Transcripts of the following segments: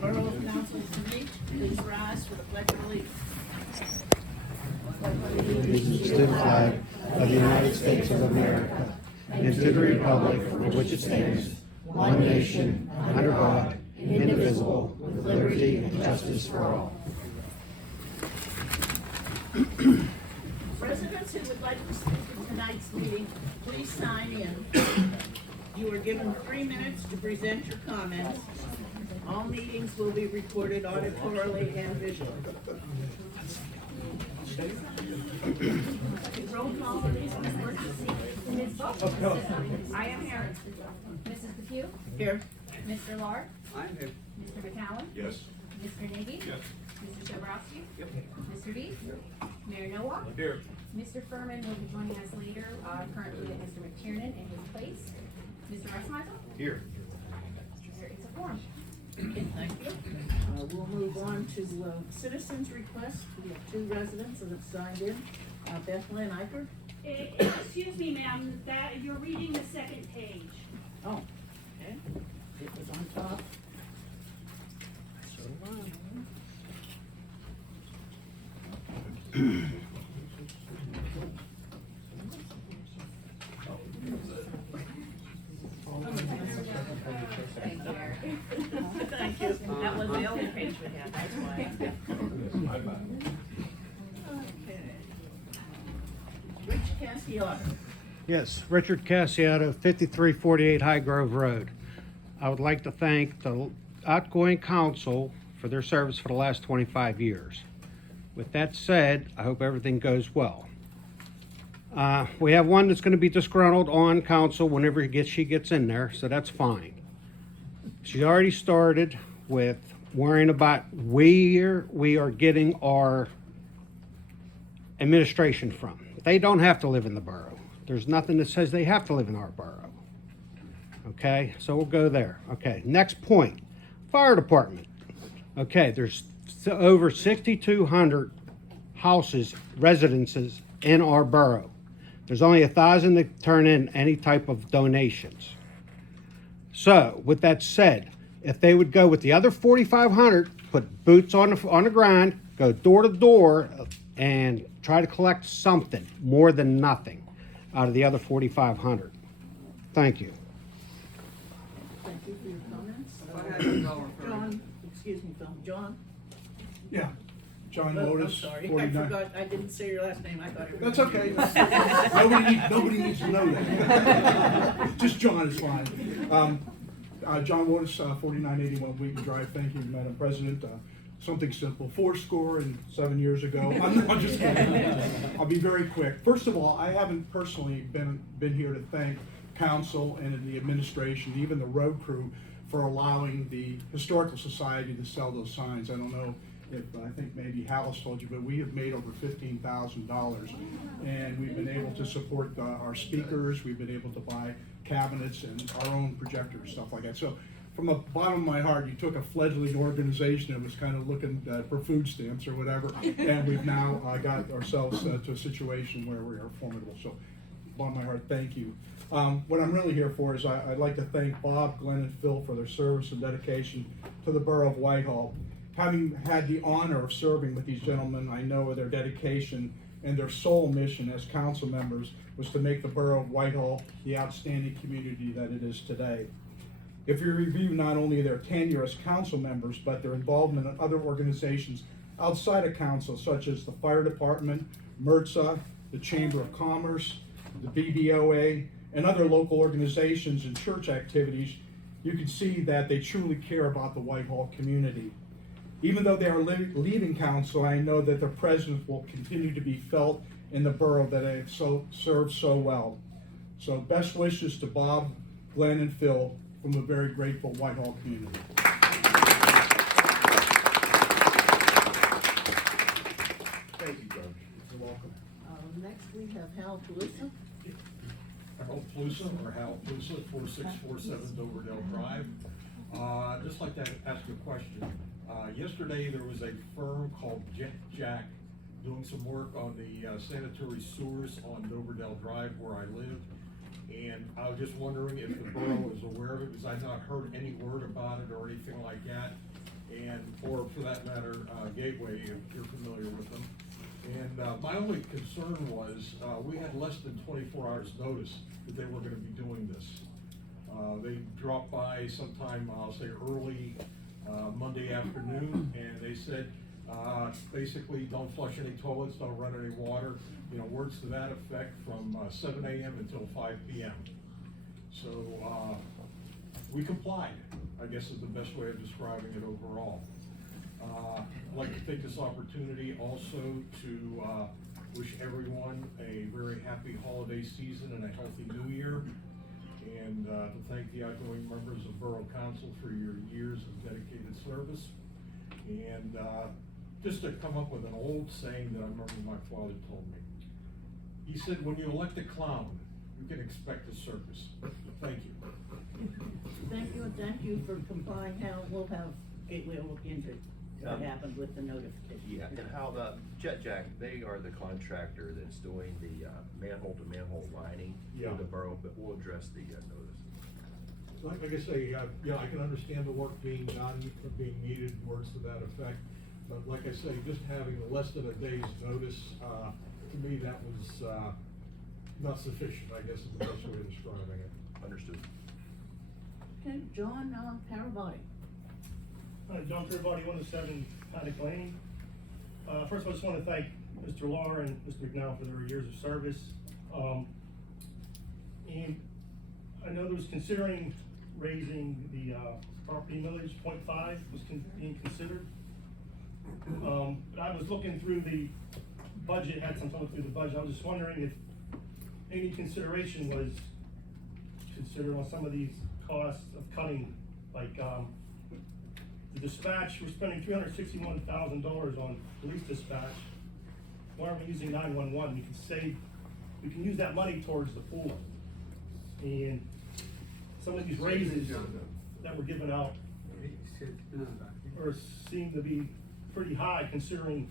Borough Council to meet. Please rise for the Pledge of Allegiance. Allegiance to the flag of the United States of America and to the republic for which it stands, one nation, under God, indivisible, with liberty and justice for all. Residents who would like to speak in tonight's meeting, please sign in. You are given 3 minutes to present your comments. All meetings will be recorded auditorily and visually. Roll call, please. I am here. Mrs. Depew? Here. Mr. Lar? I'm here. Mr. McCallum? Yes. Mr. Nagy? Yes. Mr. Dobrowski? Yep. Mr. Dees? Mayor Nowak? Here. Mr. Furman will be joining us later, currently with Mr. McTiernan in his place. Mr. Reismeisel? Here. It's a forum. Okay, thank you. We'll move on to citizens' requests. We have 2 residents that have signed in. Beth Lynn Eicher. Excuse me, ma'am, that you're reading the second page. Oh, okay. It was on top. Thank you. That was the only page we had, that's why. Okay. Rich Cassiano. Yes, Richard Cassiato, 5348 High Grove Road. I would like to thank the outgoing council for their service for the last 25 years. With that said, I hope everything goes well. We have one that's going to be disgruntled on council whenever she gets in there, so that's fine. She already started with worrying about where we are getting our administration from. They don't have to live in the borough. There's nothing that says they have to live in our borough. Okay, so we'll go there. Okay, next point, fire department. Okay, there's over 6,200 houses, residences in our borough. There's only 1,000 that turn in any type of donations. So, with that said, if they would go with the other 4,500, put boots on the ground, go door to door, and try to collect something more than nothing out of the other 4,500. Thank you. Thank you for your comments. John, excuse me, Phil. John? Yeah, John Oh, I'm Lotus, sorry, I 49. forgot, I didn't say your last name, I thought it was. That's okay. Nobody needs to know that. Just John is fine. John Lotus, 4981 Wheaton Drive. Thank you, Madam President. Something simple, 7 years ago. I'm just kidding. I'll be very quick. First of all, I haven't personally been here to thank council and the administration, even the road crew, for allowing the Historical Society to sell those signs. I don't know if, I think maybe Hallis told you, but we have made over $15,000, and we've been able to support our speakers, we've been able to buy cabinets and our own projectors, stuff like that. So from the bottom of my heart, you took a fledgling organization that was kind of looking for food stamps or whatever, and we've now got ourselves to a situation where we are formidable. So bottom of my heart, thank you. What I'm really here for is I'd like to thank Bob, Glenn, and Phil for their service and dedication to the Borough of Whitehall. Having had the honor of serving with these gentlemen, I know their dedication and their sole mission as council members was to make the Borough of Whitehall the outstanding community that it is today. If you review not only their tenure as council members, but their involvement in other organizations outside of council, such as the fire department, MRTSA, the Chamber of Commerce, the BBOA, and other local organizations and church activities, you can see that they truly care about the Whitehall community. Even though they are leaving council, I know that their presence will continue to be felt in the borough that they have served so well. So best wishes to Bob, Glenn, and Phil from the very grateful Whitehall community. Thank you, George. You're welcome. Next we have Hal Palooza. Harold Plusa, or Hal Plusa, 4647 Doverdale Drive. I'd just like to ask you a question. Yesterday there was a firm called Jet Jack doing some work on the sanitary sewers on Doverdale Drive where I live. And I was just wondering if the borough is aware of it, because I've not heard any word about it or anything like that. And, or for that matter, Gateway, if you're familiar with them. And, my only concern was, we had less than 24 hours notice that they were gonna be doing this. They dropped by sometime, I'll say early, Monday afternoon, and they said, basically, don't flush any toilets, don't run any water, you know, words to that effect, from 7 a.m. until 5 p.m. So, we complied, I guess is the best way of describing it overall. I'd like to take this opportunity also to wish everyone a very happy holiday season and a healthy new year. And to thank the outgoing members of Borough Council for your years of dedicated service. And just to come up with an old saying that I remember my father told me. He said, when you elect a clown, you can expect a circus. Thank you. Thank you, and thank you for complying. How, we'll have Gateway look into what happened with the notification. Yeah, and how the Jet Jack, they are the contractor that's doing the manhole to manhole lining Yeah. for the borough, but we'll address the notice. Like I say, yeah, I can understand the work being done, being needed, words to that effect. But like I say, just having less than a day's notice, to me, that was, not sufficient, I guess is the best way of describing it. Understood. Okay, John, Parabati. John Parabati, 107 Paddock Lane. First of all, I just want to thank Mr. Law and Mr. McNown for their years of service. And I know there was considering raising the property millage, 0.5 was being considered. But I was looking through the budget, had some time through the budget, I was just wondering if any consideration was considered on some of these costs of cutting, like, the dispatch, we're spending $361,000 on police dispatch. Why aren't we using 911? We can save, we can use that money towards the pool. And some of these raises that were given out or seem to be pretty high considering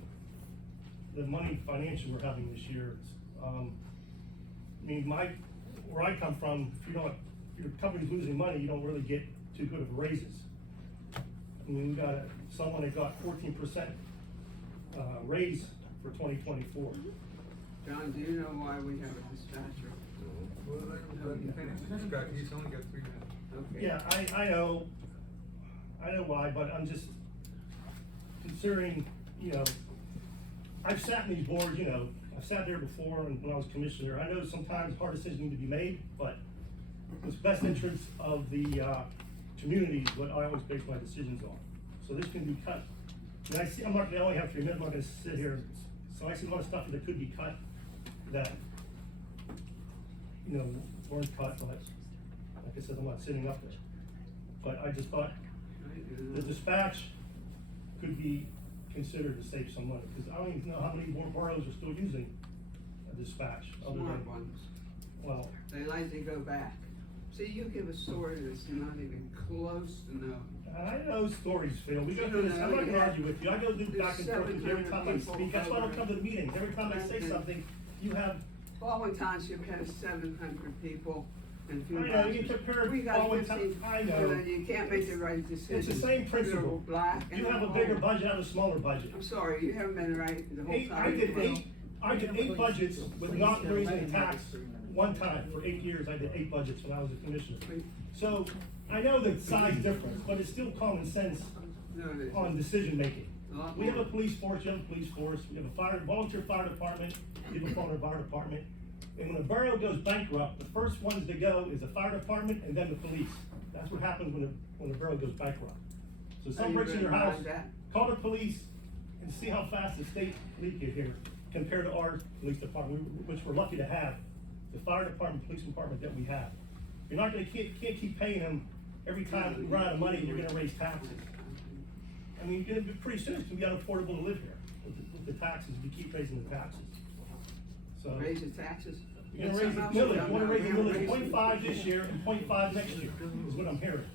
the money financially we're having this year. I mean, where I come from, if your company's losing money, you don't really get too good of raises. I mean, we got someone that got 14% raise for 2024. John, do you know why we have a dispatcher? Well, let him finish. He's only got 3 minutes. Okay. Yeah, I know why, but I'm just considering, you know, I've sat in these boards, you know, I've sat there before and when I was commissioner. I know sometimes hard decisions need to be made, but it's best interest of the community is what I always base my decisions on. So this can be cut. And I only have 3 minutes, I'm not gonna sit here. So I see a lot of stuff that could be cut that, you know, weren't cut, but like I said, I'm not sitting up there. But I just thought the dispatch could be considered to save some money, because I don't even know how many more boroughs are still using a dispatch. Other Smart than, ones. well, They like to go back. See, you give a story that's not even close to know. I know stories, Phil. We go through this. I'm not gonna argue with you. I go do back and forth with you every time I speak. That's why I don't come to the meetings. Every time I say something, you have. Baldwin Township has 700 people and a few. I know, you can compare We got Baldwin 15, I know. You can't make the right decision. It's the same principle. You're black and You have a I'm bigger white. budget, I have a smaller budget. I'm sorry, you haven't been right the whole time. I did eight budgets with not raising the tax one time for 8 years. I did 8 budgets when I was a commissioner. So I know the size difference, but it's still common sense No, it isn't. on decision making. A lot We have a more. police force, you have a police force, we have a volunteer fire department, we have a volunteer fire department. And when a borough goes bankrupt, the first ones to go is the fire department and then the police. That's what happens when the borough goes bankrupt. So Are someone you breaks in your gonna house, mind that? call the police and see how fast the state leak is here compared to our police department, which we're lucky to have, the fire department, police department that we have. You're not gonna, can't keep paying them every time we run out of money, you're gonna raise taxes. I mean, pretty soon it's gonna be unaffordable to live here with the taxes, if you keep raising the taxes. So. Raise the taxes. You're gonna raise the millage, you wanna raise the millage 0.5 this year and 0.5 next year, is what I'm hearing.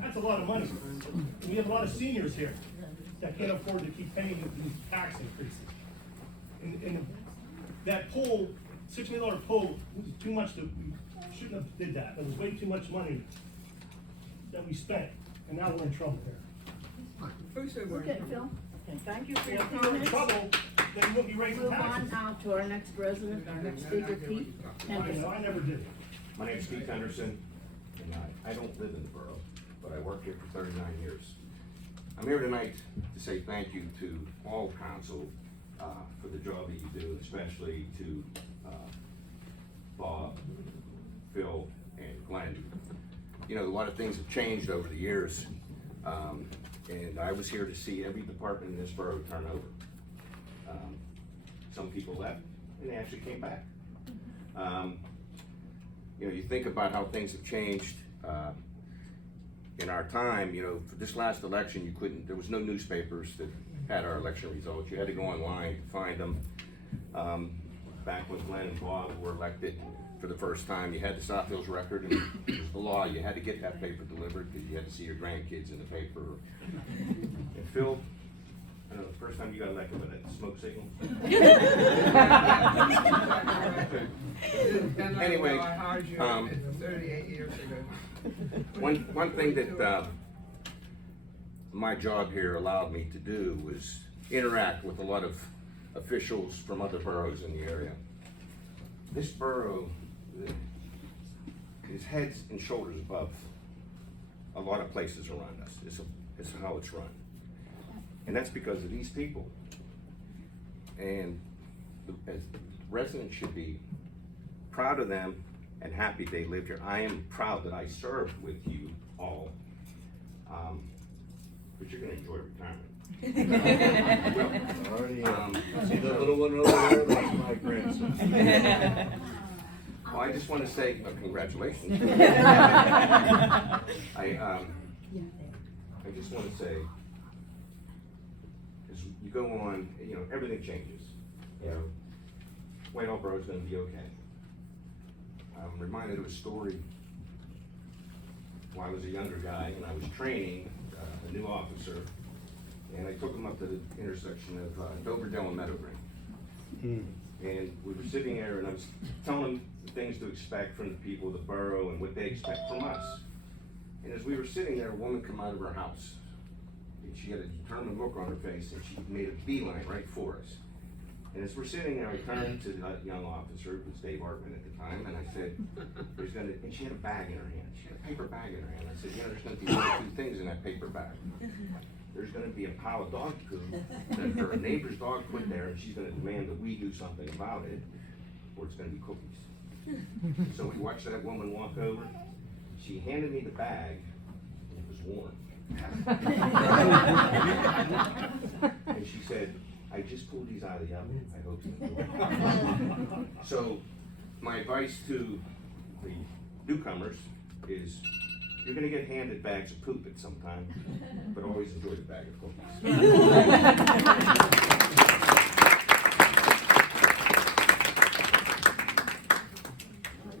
That's a lot of money. And we have a lot of seniors here that can't afford to keep paying these tax increases. And that pool, $6 million pool, was too much to shouldn't have did that. There was way too much money that we spent, and now we're in trouble here. First of all, Okay, Phil, thank you for your If we were in comments. trouble, then we wouldn't be raising Move on taxes. now to our next resident, our next speaker, Pete Henderson. I never did. My name's Keith Henderson, and I don't live in the borough, but I worked here for 39 years. I'm here tonight to say thank you to all council for the job that you do, especially to Bob, Phil, and Glenn. You know, a lot of things have changed over the years, and I was here to see every department in this borough turn over. Some people left, and they actually came back. You know, you think about how things have changed in our time. You know, for this last election, there was no newspapers that had our election results. You had to go online to find them. Back when Glenn and Bob were elected for the first time, you had the South Hills Record, and it was the law. You had to get that paper delivered because you had to see your grandkids in the paper. And Phil, I don't know, the first time you got elected with that smoke signal? Anyway, I hired you 38 years ago. one thing that my job here allowed me to do was interact with a lot of officials from other boroughs in the area. This borough is heads and shoulders above a lot of places around us. It's how it's run. And that's because of these people. And as residents should be proud of them and happy they lived here. I am proud that I served with you all. But you're gonna enjoy retirement. See the little one over there? That's my grandson. Well, I just want to say congratulations. I just want to say, as you go on, you know, everything changes. You know, Whitehall Borough is going to be okay. I'm reminded of a story when I was a younger guy and I was training a new officer, and I took him up to the intersection of Doverdale and Meadow Green. And we were sitting there, and I was telling him the things to expect from the people of the borough and what they expect from us. And as we were sitting there, a woman came out of her house. And she had a determined look on her face, and she made a beeline right for us. And as we're sitting there, I turned to that young officer, it was Dave Hartman at the time, and I said, and she had a bag in her hand. She had a paper bag in her hand. I said, you know, there's gonna be one or two things in that paper bag. There's gonna be a pile of dog poo that her neighbor's dog put there, and she's gonna demand that we do something about it, or it's gonna be cookies. So we watched that woman walk over. She handed me the bag, and it was warm. And she said, I just pulled these out of the oven. I hope you enjoy it. So my advice to the newcomers is, you're gonna get handed bags of poop at some time, but always enjoy the bag of cookies.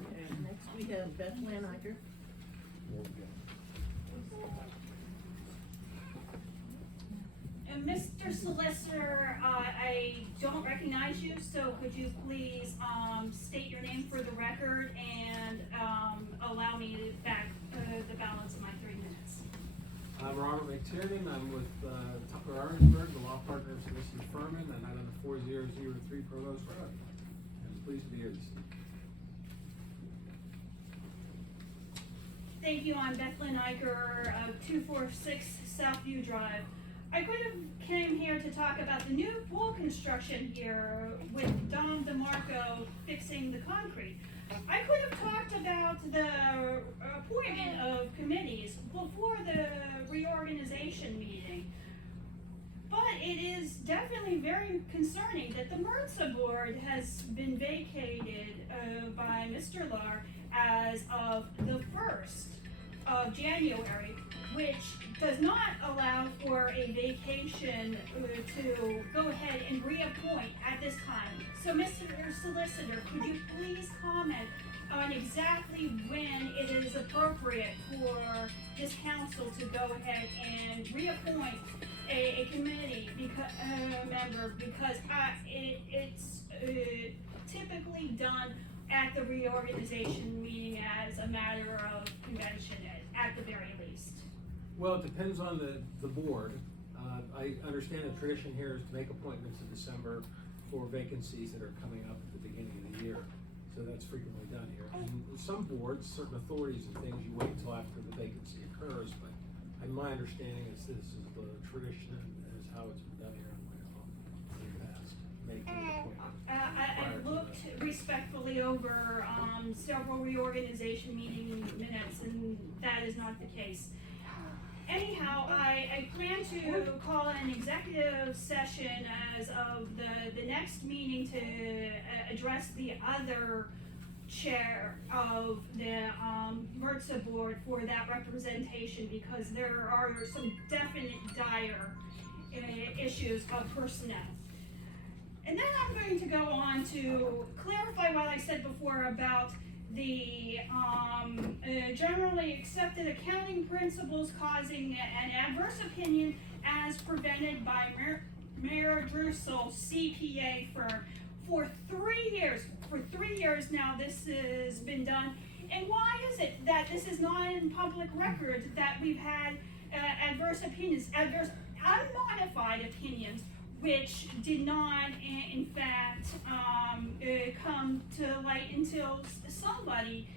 Okay, next we have Beth Van Iker. And Mr. Solicitor, I don't recognize you, so could you please state your name for the record and allow me back the balance of my 3 minutes? I'm Robert McTiernan. I'm with Tucker Arnsberg, the law partner of Solicitor Furman, and I'm on the 4003 Provost Road. I'm pleased to be here this evening. Thank you. I'm Beth Lynn Iker of 246 Southview Drive. I could have came here to talk about the new pool construction here with Don DeMarco fixing the concrete. I could have talked about the appointment of committees before the reorganization meeting. But it is definitely very concerning that the MRSA board has been vacated by Mr. Lahr as of the 1st of January, which does not allow for a vacation to go ahead and reappoint at this time. So Mr. Solicitor, could you please comment on exactly when it is appropriate for this council to go ahead and reappoint a committee member, because it's typically done at the reorganization meeting as a matter of convention at the very least. Well, it depends on the board. I understand the tradition here is to make appointments in December for vacancies that are coming up at the beginning of the year. So that's frequently done here. And some boards, certain authorities and things, you wait until after the vacancy occurs, but in my understanding, this is the tradition and is how it's been done here in Whitehall in the past, making an appointment. I looked respectfully over several reorganization meeting minutes, and that is not the case. Anyhow, I plan to call an executive session as of the next meeting to address the other chair of the MRTSA board for that representation, because there are some definite dire issues of personnel. And then I'm going to go on to clarify what I said before about the generally accepted accounting principles causing an adverse opinion as prevented by Mayor Drussel's CPA firm. For 3 years, now this has been done. And why is it that this is not in public record that we've had adverse opinions, adverse unmodified opinions, which did not, in fact, come to light until somebody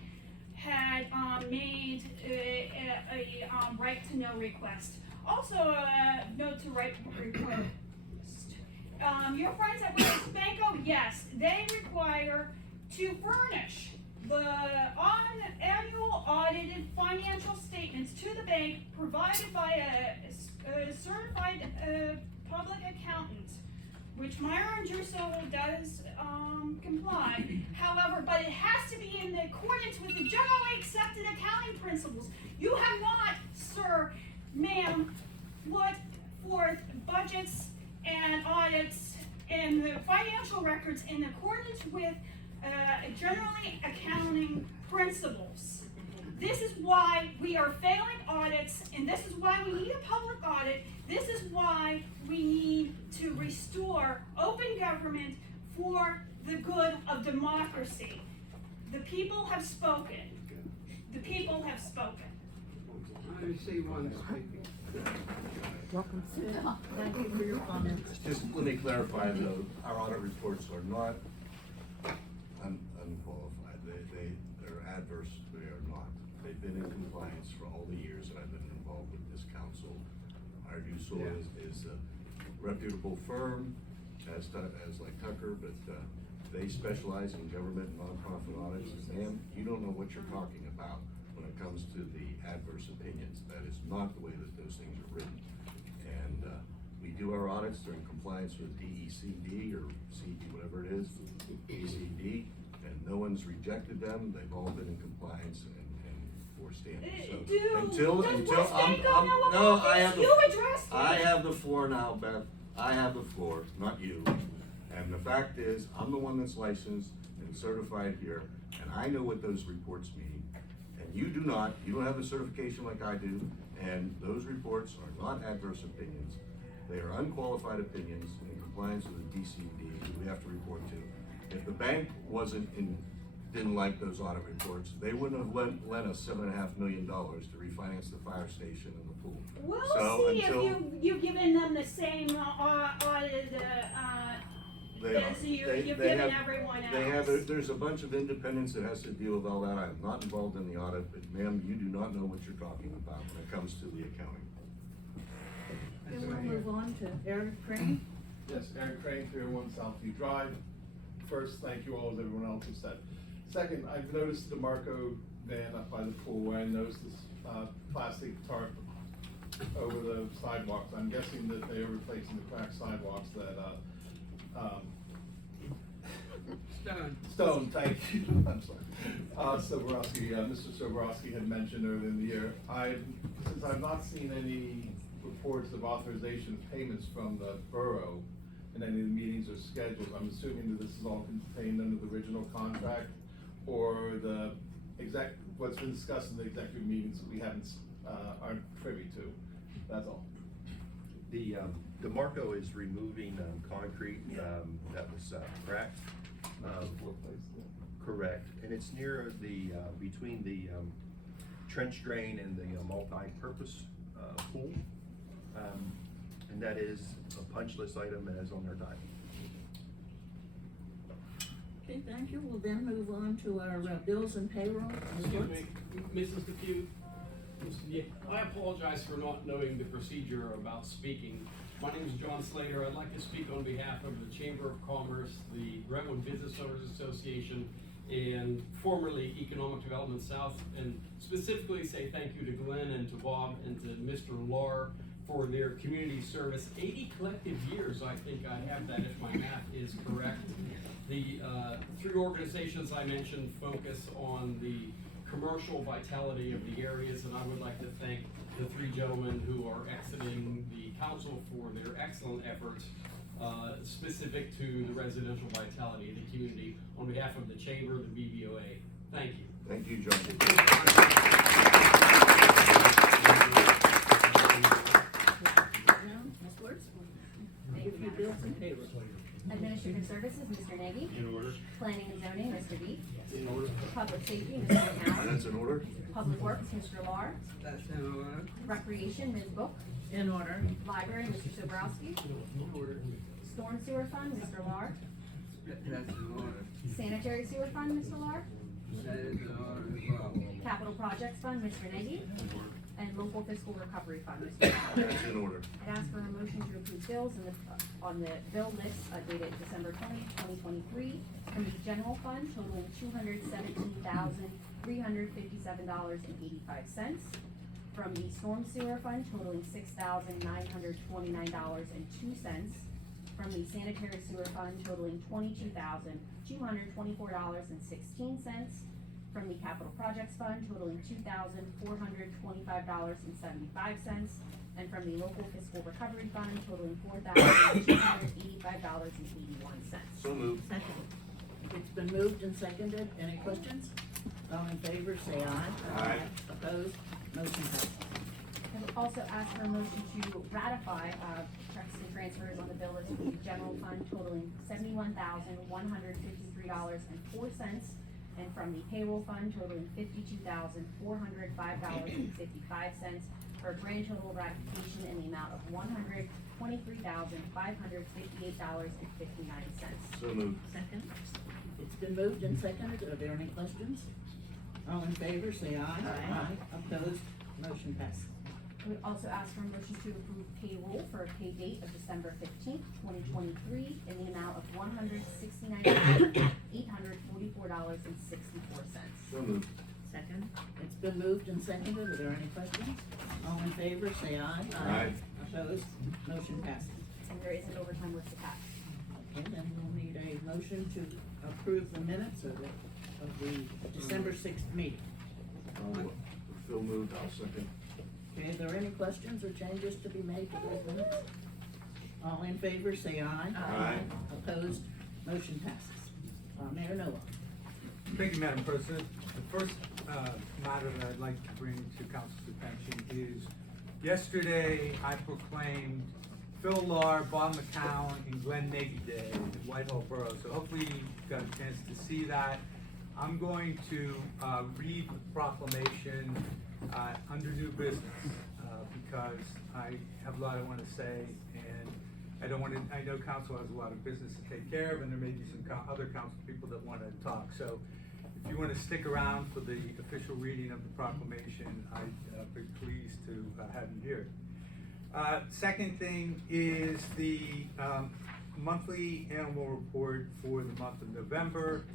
had made a right to know request. Also, note to right request. Your friends at Willis Banco, yes, they require to furnish the annual audited financial statements to the bank provided by a certified public accountant, which Myron Drusso does comply. However, but it has to be in accordance with the generally accepted accounting principles. You have not, sir, ma'am, put forth budgets and audits and the financial records in accordance with generally accounting principles. This is why we are failing audits, and this is why we need a public audit. This is why we need to restore open government for the good of democracy. The people have spoken. The people have spoken. I see one speaking. Welcome. Thank you for your comments. Just let me clarify though, our audit reports are not unqualified. They're adverse, they are not. They've been in compliance for all the years that I've been involved with this council. Our is a reputable firm, as like Tucker, but they specialize in government and nonprofit audits. Ma'am, you don't know what you're talking about when it comes to the adverse opinions. That is not the way that those things are written. And we do our audits, they're in compliance with DECD or CD, whatever it is, DECD, and no one's rejected them. They've all been in compliance and for standards. So I have the floor now, Beth. I have the floor, not you. And the fact is, I'm the one that's licensed and certified here, and I know what those reports mean. And you do not. You don't have the certification like I do, and those reports are not adverse opinions. They are unqualified opinions in compliance with the DCD that we have to report to. If the bank didn't like those audit reports, they wouldn't have lent us $7.5 million to refinance the fire station and the pool. We'll see if you've given them the same audit as you've given everyone else. There's a bunch of independence that has to deal with all that. I'm not involved in the audit, but ma'am, you do not know what you're talking about when it comes to the accounting. Then we'll move on to Eric Crane. Yes, Eric Crane, 301 Southview Drive. First, thank you all, as everyone else has said. Second, I've noticed the Marco van up by the pool, where I noticed this plastic tarp over the sidewalks. I'm guessing that they are replacing the cracked sidewalks that, Stone, thank you. I'm sorry. Mr. Soborowski had mentioned earlier in the year. Since I've not seen any reports of authorization of payments from the borough and any of the meetings are scheduled, I'm assuming that this is all contained under the original contract or what's been discussed in the executive meetings that we aren't privy to. That's all. The Marco is removing concrete that was cracked. Correct, and it's near the, between the trench drain and the multi-purpose pool. And that is a punch list item as on their docket. Okay, thank you. We'll then move on to our bills and payroll. Ms. Excuse Woods? me, Mrs. DePute, I apologize for not knowing the procedure about speaking. My name is John Slater. I'd like to speak on behalf of the Chamber of Commerce, the Brentwood Business Owners Association, and formerly Economic Development South, and specifically say thank you to Glenn and to Bob and to Mr. Lahr for their community service. 80 collective years, I think I have that if my math is correct. The three organizations I mentioned focus on the commercial vitality of the areas, and I would like to thank the three gentlemen who are exiting the council for their excellent efforts specific to the residential vitality of the community on behalf of the Chamber, the BBOA. Thank you. Thank you, John. Ms. Woods? Thank you, Review Madam bills and President. payroll. Administrative Services, Mr. Nagy. In order. Planning and Zoning, Mr. Beat. In order. Public Safety, Mr. Howard. That's in order? Public Works, Mr. Lahr. That's in order. Recreation, Ms. Book. In order. Library, Mr. Sobrowski. Storm Sewer Fund, Mr. Lahr. That's in order. Sanitary Sewer Fund, Mr. Lahr. That is in order as well. Capital Projects Fund, Mr. Nagy. And Local Fiscal Recovery Fund, Mr. Howard. That's in order. I'd ask for a motion to approve bills on the bill list dated December 20th, 2023, from the general fund totaling $217,357.85, from the storm sewer fund totaling $6,929.02, from the sanitary sewer fund totaling $22,224.16, from the capital projects fund totaling $2,425.75, and from the local fiscal recovery fund totaling $4,285.81. So moved. Second. It's been moved and seconded. Any questions? All in favor, say aye. Aye. Opposed? Motion passes. I would also ask for a motion to ratify checks and transfers on the bill list for the general fund totaling $71,153.04, and from the payroll fund totaling $52,405.55, for a grand total ratification in the amount of $123,558.59. So moved. Second. It's been moved and seconded. Are there any questions? All in favor, say aye. Aye. Opposed? Motion passes. I would also ask for a motion to approve payroll for a pay date of December 15th, 2023, in the amount of $169,844.64. So moved. Second. It's been moved and seconded. Are there any questions? All in favor, say aye. Aye. Opposed? Motion passes. And there is an overtime list attached. Okay, then we'll need a motion to approve the minutes of the December 6th meeting. Phil moved, I'll second. Okay, are there any questions or changes to be made to those minutes? All in favor, say aye. Aye. Opposed? Motion passes. Mayor Noah. Thank you, Madam President. The first matter that I'd like to bring to council's attention is, yesterday I proclaimed Phil Lahr, Bob McCown, and Glenn Nagy Day in Whitehall Borough. So hopefully you got a chance to see that. I'm going to read the proclamation under new business because I have a lot I want to say, and I know council has a lot of business to take care of, and there may be some other council people that want to talk. So if you want to stick around for the official reading of the proclamation, I'd be pleased to have you here. Second thing is the monthly animal report for the month of November.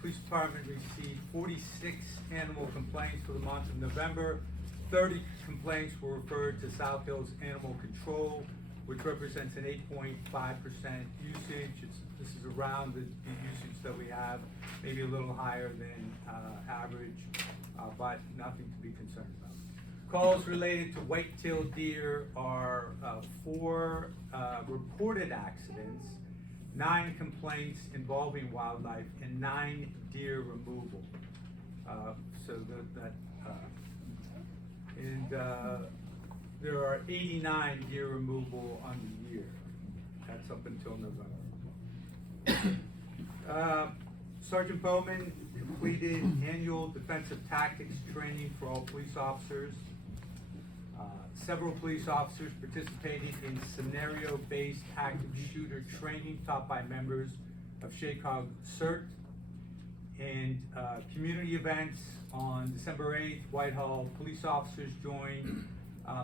Police department received 46 animal complaints for the month of November. 30 complaints were referred to South Hills Animal Control, which represents an 8.5% usage. This is around the usage that we have, maybe a little higher than average, but nothing to be concerned about. Calls related to white-tailed deer are 4 reported accidents, 9 complaints involving wildlife, and 9 deer removal. There are 89 deer removal on the year. That's up until November. Sergeant Bowman completed annual defensive tactics training for all police officers. Several police officers participated in scenario-based active shooter training taught by members of SHACOG CERT. And community events on December 8th, Whitehall police officers joined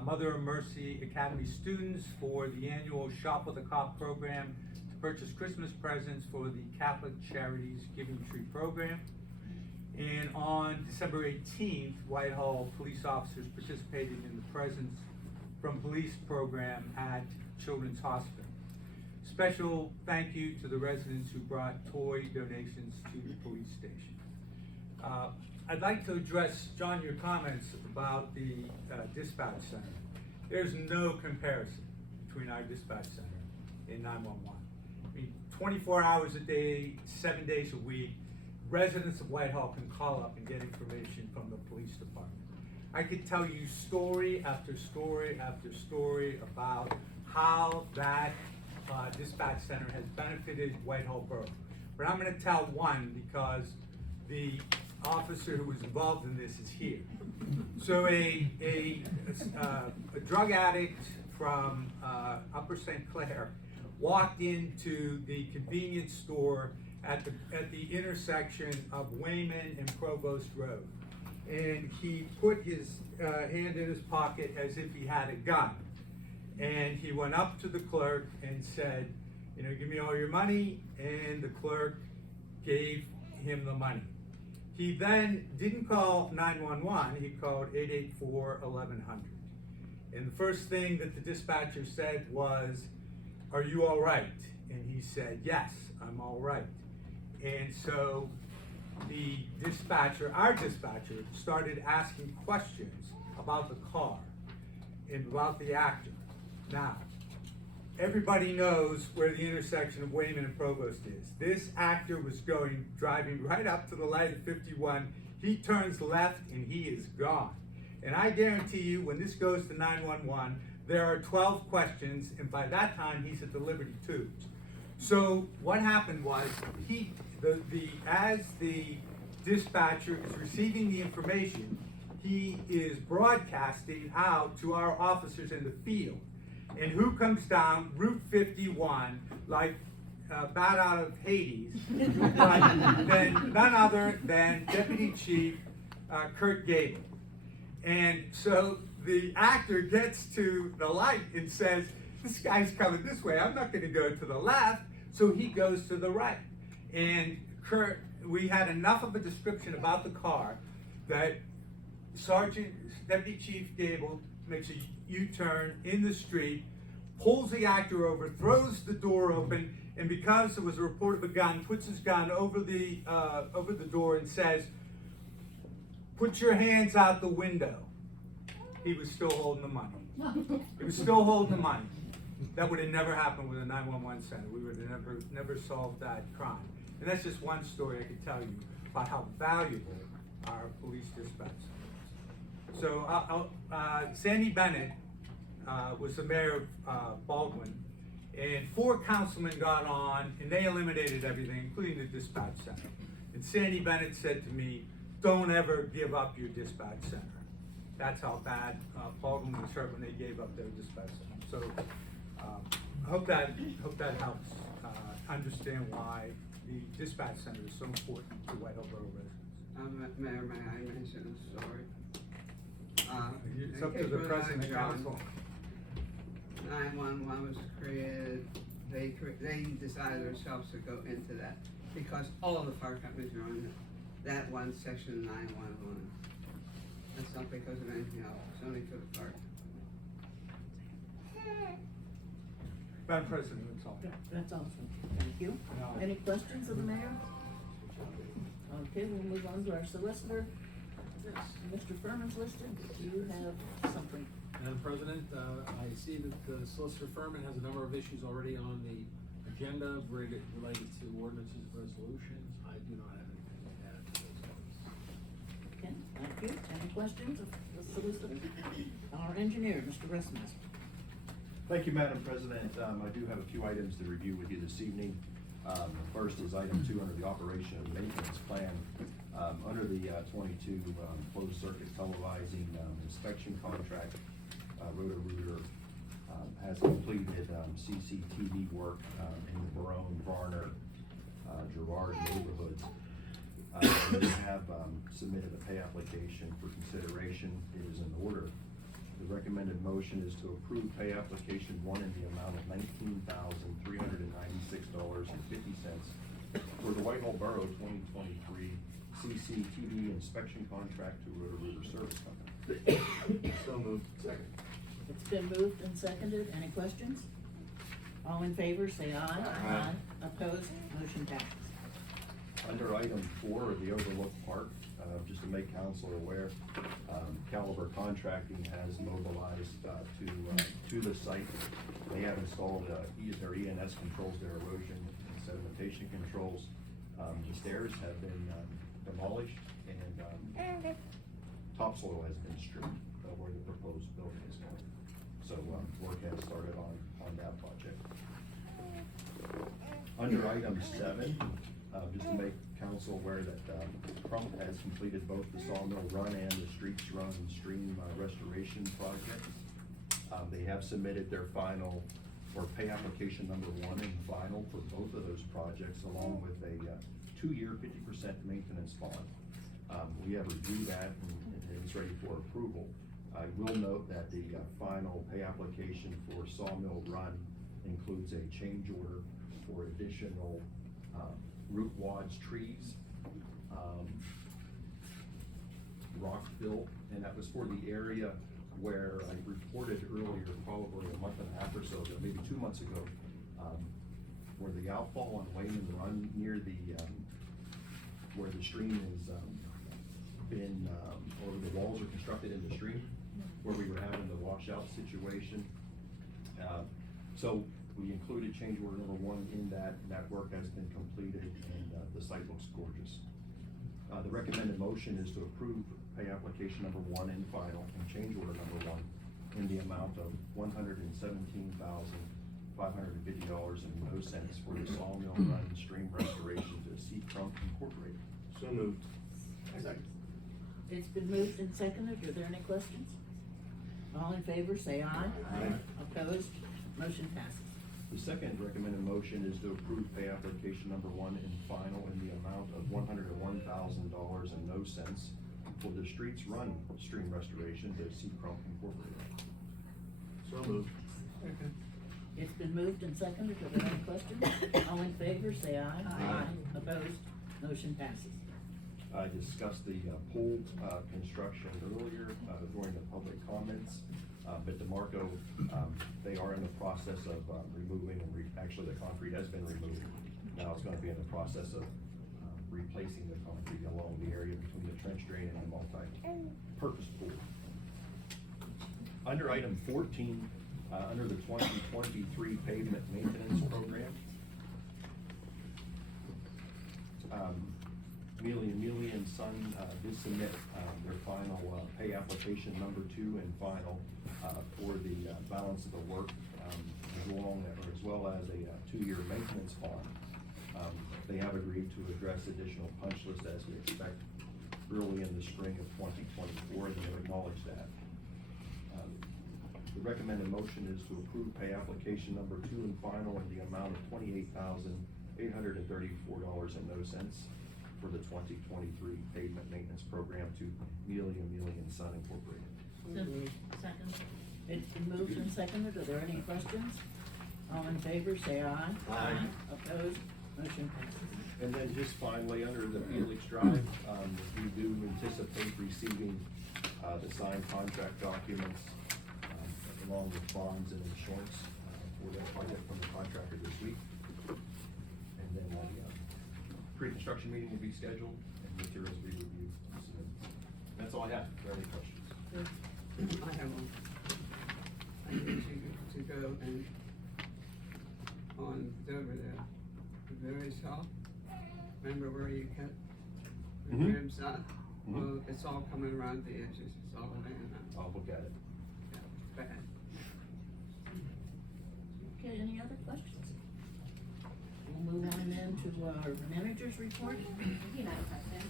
Mother of Mercy Academy students for the annual Shop with a Cop program to purchase Christmas presents for the Catholic Charities Giving Tree program. And on December 18th, Whitehall police officers participated in the Presents from Police program at Children's Hospital. Special thank you to the residents who brought toy donations to the police station. I'd like to address, John, your comments about the dispatch center. There's no comparison between our dispatch center and 911. I mean, 24 hours a day, 7 days a week, residents of Whitehall can call up and get information from the police department. I could tell you story after story after story about how that dispatch center has benefited Whitehall Borough. But I'm going to tell one because the officer who was involved in this is here. So a drug addict from Upper St. Clair walked into the convenience store at the intersection of Wayman and Provost Road. And he put his hand in his pocket as if he had a gun. And he went up to the clerk and said, you know, give me all your money. And the clerk gave him the money. He then didn't call 911, he called 884-1100. And the first thing that the dispatcher said was, are you all right? And he said, yes, I'm all right. And so the dispatcher, our dispatcher, started asking questions about the car and about the actor. Now, everybody knows where the intersection of Wayman and Provost is. This actor was driving right up to the light of 51. He turns left and he is gone. And I guarantee you, when this goes to 911, there are 12 questions, and by that time, he's at the Liberty Tubes. So what happened was, as the dispatcher is receiving the information, he is broadcasting out to our officers in the field. And who comes down Route 51 like bat out of Hades, but then none other than Deputy Chief Kurt Gable. And so the actor gets to the light and says, this guy's coming this way, I'm not gonna go to the left. So he goes to the right. And Kurt, we had enough of a description about the car that Deputy Chief Gable makes a U-turn in the street, pulls the actor over, throws the door open, and because there was a report of a gun, puts his gun over the door and says, put your hands out the window. He was still holding the money. He was still holding the money. That would have never happened with a 911 center. We would have never solved that crime. And that's just one story I could tell you about how valuable our police dispatch is. So Sandy Bennett was the mayor of Baldwin, and 4 councilmen got on and they eliminated everything, including the dispatch center. And Sandy Bennett said to me, don't ever give up your dispatch center. That's how bad Baldwin was hurt when they gave up their dispatch center. So I hope that helps understand why the dispatch center is so important to Whitehall Borough residents. Mayor, may I mention a story? It's up to the president of council. 911 was created, they decided themselves to go into that because all of the fire companies are on that one section of 911. That's not because of anything else, it's only for the fire. Madam President, that's all. That's awesome, thank you. Any questions of the mayor? Okay, we'll move on to our solicitor. Mr. Furman's listed, do you have something? Madam President, I see that the Solicitor Furman has a number of issues already on the agenda related to ordinances and resolutions. I do not have anything to add to those items. Okay, thank you. Any questions of the solicitor? Our engineer, Mr. Rasmussen. Thank you, Madam President. I do have a few items to review with you this evening. The first is item 2 under the operation and maintenance plan. Under the 22 closed circuit televising inspection contract, Roto-Rooter has completed CCTV work in the Borough, Varner, Girard neighborhoods. They have submitted a pay application for consideration. It is in order. The recommended motion is to approve pay application 1 in the amount of $19,396.50 for the Whitehall Borough 2023 CCTV inspection contract to Roto-Rooter Service Company. So moved. Second. It's been moved and seconded. Any questions? All in favor, say aye. Aye. Opposed? Motion passes. Under item 4, the overlook park, just to make council aware, Caliber Contracting has mobilized to the site. They have installed their ENS controls, their erosion and sedimentation controls. The stairs have been demolished and topsoil has been stripped where the proposed building is going. So work has started on that project. Under item 7, just to make council aware that Crump has completed both the Sawmill Run and the Streets Run stream restoration projects. They have submitted their final, or pay application number 1 and final for both of those projects, along with a 2-year 50% maintenance bond. We have reviewed that and it's ready for approval. I will note that the final pay application for Sawmill Run includes a change order for additional root wads, trees, rock fill, and that was for the area where I reported earlier, probably a month and a half or so, maybe 2 months ago, where the outfall on Wayman Run near the, where the stream is, been, or the walls are constructed in the stream, where we were having the washout situation. So we included change order number 1 in that, and that work has been completed, and the site looks gorgeous. The recommended motion is to approve pay application number 1 and final, and change order number 1 in the amount of $117,550.00 for the Sawmill Run stream restoration to C. Crump Incorporated. So moved. Second. It's been moved and seconded. Are there any questions? All in favor, say aye. Aye. Opposed? Motion passes. The second recommended motion is to approve pay application number 1 and final in the amount of $101,000.00 for the Streets Run stream restoration to C. Crump Incorporated. So moved. Second. It's been moved and seconded. Are there any questions? All in favor, say aye. Aye. Opposed? Motion passes. I discussed the pool construction earlier during the public comments, but DeMarco, they are in the process of removing and actually the concrete has been removed. Now it's going to be in the process of replacing the concrete along the area between the trench drain and the multi-purpose pool. Under item 14, under the 2023 pavement maintenance program, Mealy and Son did submit their final pay application number 2 and final for the balance of the work, as well as a 2-year maintenance bond. They have agreed to address additional punch list as we expect early in the spring of 2024, and they acknowledge that. The recommended motion is to approve pay application number 2 and final in the amount of $28,834.00 for the 2023 pavement maintenance program to Mealy and Son Incorporated. Second. It's been moved and seconded. Are there any questions? All in favor, say aye. Aye. Opposed? Motion passes. And then just finally, under the Felix Drive, we do anticipate receiving the signed contract documents along with bonds and insurance for that project from the contractor this week. And then the pre-construction meeting will be scheduled and materials will be reviewed. That's all I have. Are there any questions? I have one. I need you to go and on Dover there, the very top, remember where you cut the Mhm. ribs out? Well, it's all coming around the edges, it's all laying out. I'll look at it. Yeah, bad. Okay, any other questions? We'll move on then to our manager's report. Thank you, Madam President.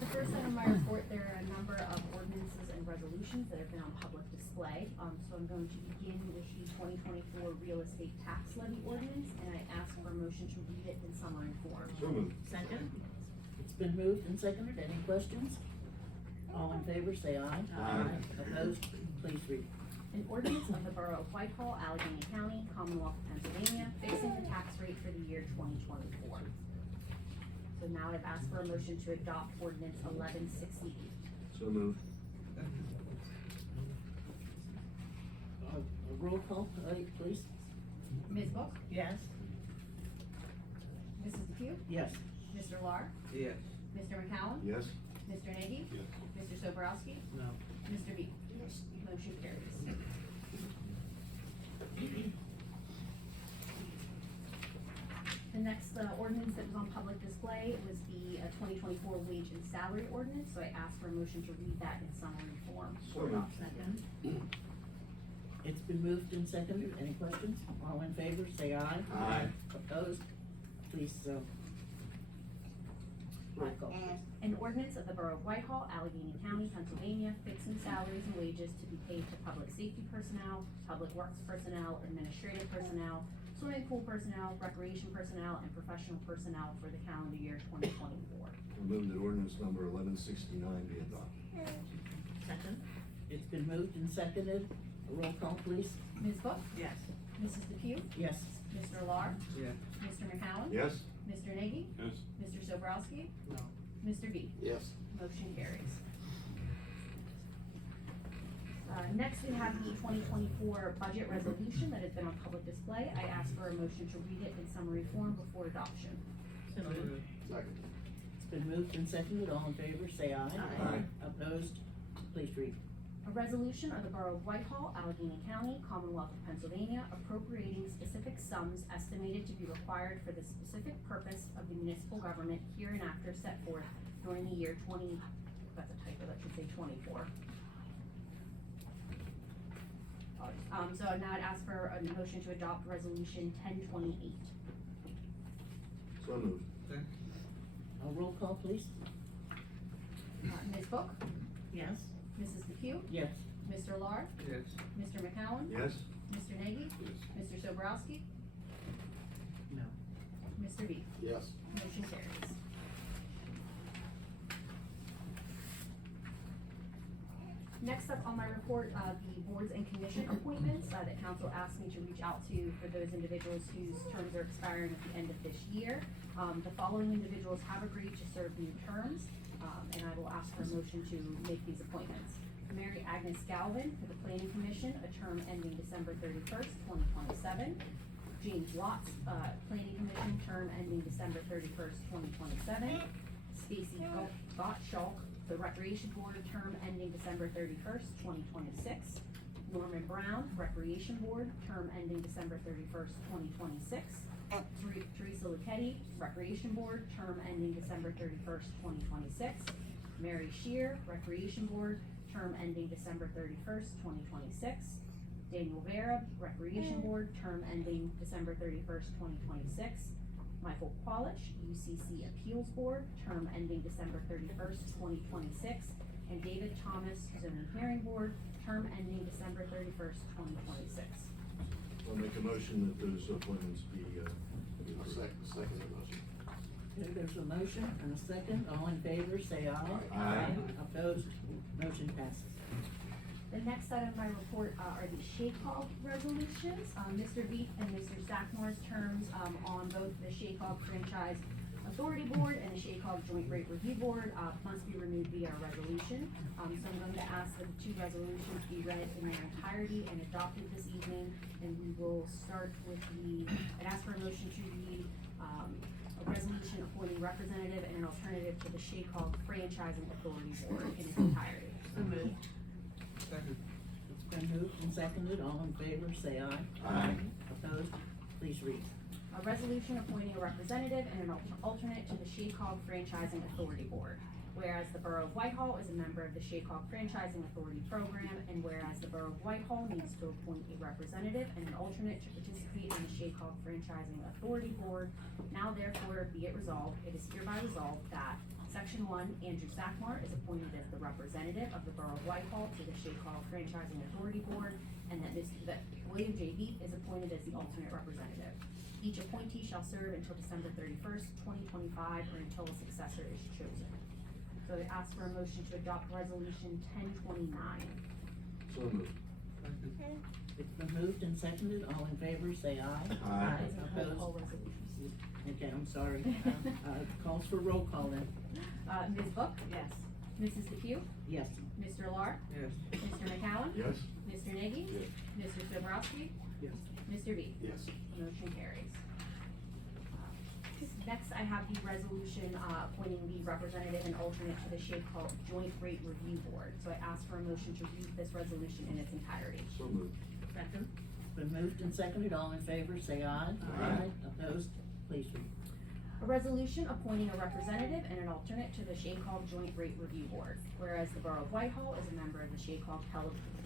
The first item of my report, there are a number of ordinances and resolutions that have been on public display. So I'm going to begin with the 2024 real estate tax levy ordinance, and I ask for a motion to read it in summary form. So moved. Second. It's been moved and seconded. Any questions? All in favor, say aye. Aye. Opposed? Please read. An ordinance of the Borough of Whitehall, Allegheny County, Commonwealth of Pennsylvania, fixing the tax rate for the year 2024. So now I've asked for a motion to adopt ordinance 1168. So moved. Roll call, please. Ms. Book? Yes. Mrs. DePew? Yes. Mr. Lar? Yes. Mr. McCollum? Yes? Mr. Nagy? Yes. Mr. Soborowski? No. Mr. Beat? Yes. Motion carries. The next ordinance that was on public display was the 2024 wage and salary ordinance, so I asked for a motion to read that in summary form. So moved. Second. It's been moved and seconded. Any questions? All in favor, say aye. Aye. Opposed? Please, roll call. An ordinance of the Borough of Whitehall, Allegheny County, Pennsylvania, fixing salaries and wages to be paid to public safety personnel, public works personnel, administrative personnel, swimming pool personnel, recreation personnel, and professional personnel for the calendar year 2024. I move that ordinance number 1169 be adopted. Second. It's been moved and seconded. Roll call, please. Ms. Book? Yes. Mrs. DePew? Yes. Mr. Lar? Yes. Mr. McCollum? Yes? Mr. Nagy? Yes. Mr. Soborowski? No. Mr. Beat? Yes. Motion carries. Next, we have the 2024 budget resolution that has been on public display. I ask for a motion to read it in summary form before adoption. So moved. Second. It's been moved and seconded. All in favor, say aye. Aye. Opposed? Please read. A resolution of the Borough of Whitehall, Allegheny County, Commonwealth of Pennsylvania, appropriating specific sums estimated to be required for the specific purpose of the municipal government hereinafter set forth during the year that's a typo, that should say 24. So now I'd ask for a motion to adopt resolution 1028. So moved. Roll call, please. Ms. Book? Yes. Mrs. DePew? Yes. Mr. Lar? Yes. Mr. McCollum? Yes? Mr. Nagy? Yes. Mr. Soborowski? No. Mr. Beat? Yes. Motion carries. Next up on my report, the boards and commission appointments that council asked me to reach out to for those individuals whose terms are expiring at the end of this year. The following individuals have agreed to serve new terms, and I will ask for a motion to make these appointments. Mary Agnes Galvin for the Planning Commission, a term ending December 31st, 2027. James Watts, Planning Commission, term ending December 31st, 2027. Stacy Gottschalk, the Recreation Board, term ending December 31st, 2026. Norman Brown, Recreation Board, term ending December 31st, 2026. Teresa Luchetti, Recreation Board, term ending December 31st, 2026. Mary Shear, Recreation Board, term ending December 31st, 2026. Daniel Vera, Recreation Board, term ending December 31st, 2026. Michael Qualich, UCC Appeals Board, term ending December 31st, 2026. And David Thomas, Zoning Hearing Board, term ending December 31st, 2026. I'll make a motion that those appointments be approved. Second motion. Okay, there's a motion and a second. All in favor, say aye. Aye. Opposed? Motion passes. The next item of my report are the Shaycog resolutions. Mr. Beat and Mr. Sackmore's terms on both the Shaycog Franchise Authority Board and the Shaycog Joint Rate Review Board must be renewed via resolution. So I'm going to ask that the two resolutions be read in their entirety and adopted this evening. And we will start with I'd ask for a motion to read a resolution appointing representative and an alternative to the Shaycog Franchising Authority Board in its entirety. So moved. Second. It's been moved and seconded. All in favor, say aye. Aye. Opposed? Please read. A resolution appointing a representative and an alternate to the Shaycog Franchising Authority Board. Whereas the Borough of Whitehall is a member of the Shaycog Franchising Authority program, and whereas the Borough of Whitehall needs to appoint a representative and an alternate to participate in the Shaycog Franchising Authority Board, now therefore be it resolved, it is hereby resolved that Section 1, Andrew Sackmar is appointed as the representative of the Borough of Whitehall to the Shaycog Franchising Authority Board, and that William J. Beat is appointed as the alternate representative. Each appointee shall serve until December 31st, 2025, or until a successor is chosen. So I ask for a motion to adopt resolution 1029. So moved. It's been moved and seconded, all in favor, say aye. Aye. Opposed? All resolutions. Okay, I'm sorry. Calls for roll call then. Ms. Book? Yes. Mrs. DePew? Yes. Mr. Lar? Yes. Mr. McCallum? Yes. Mr. Nagy? Yes. Mr. Sobrowski? Yes. Mr. B? Yes. Motion carries. Next, I have the resolution appointing the representative and alternate to the Shaycog Joint Rate Review Board. So I ask for a motion to read this resolution in its entirety. So moved. Second. Been moved and seconded, all in favor, say aye. Aye. Opposed? Please read. A resolution appointing a representative and an alternate to the Shaycog Joint Rate Review Board. Whereas the Borough of Whitehall is a member of the Shaycog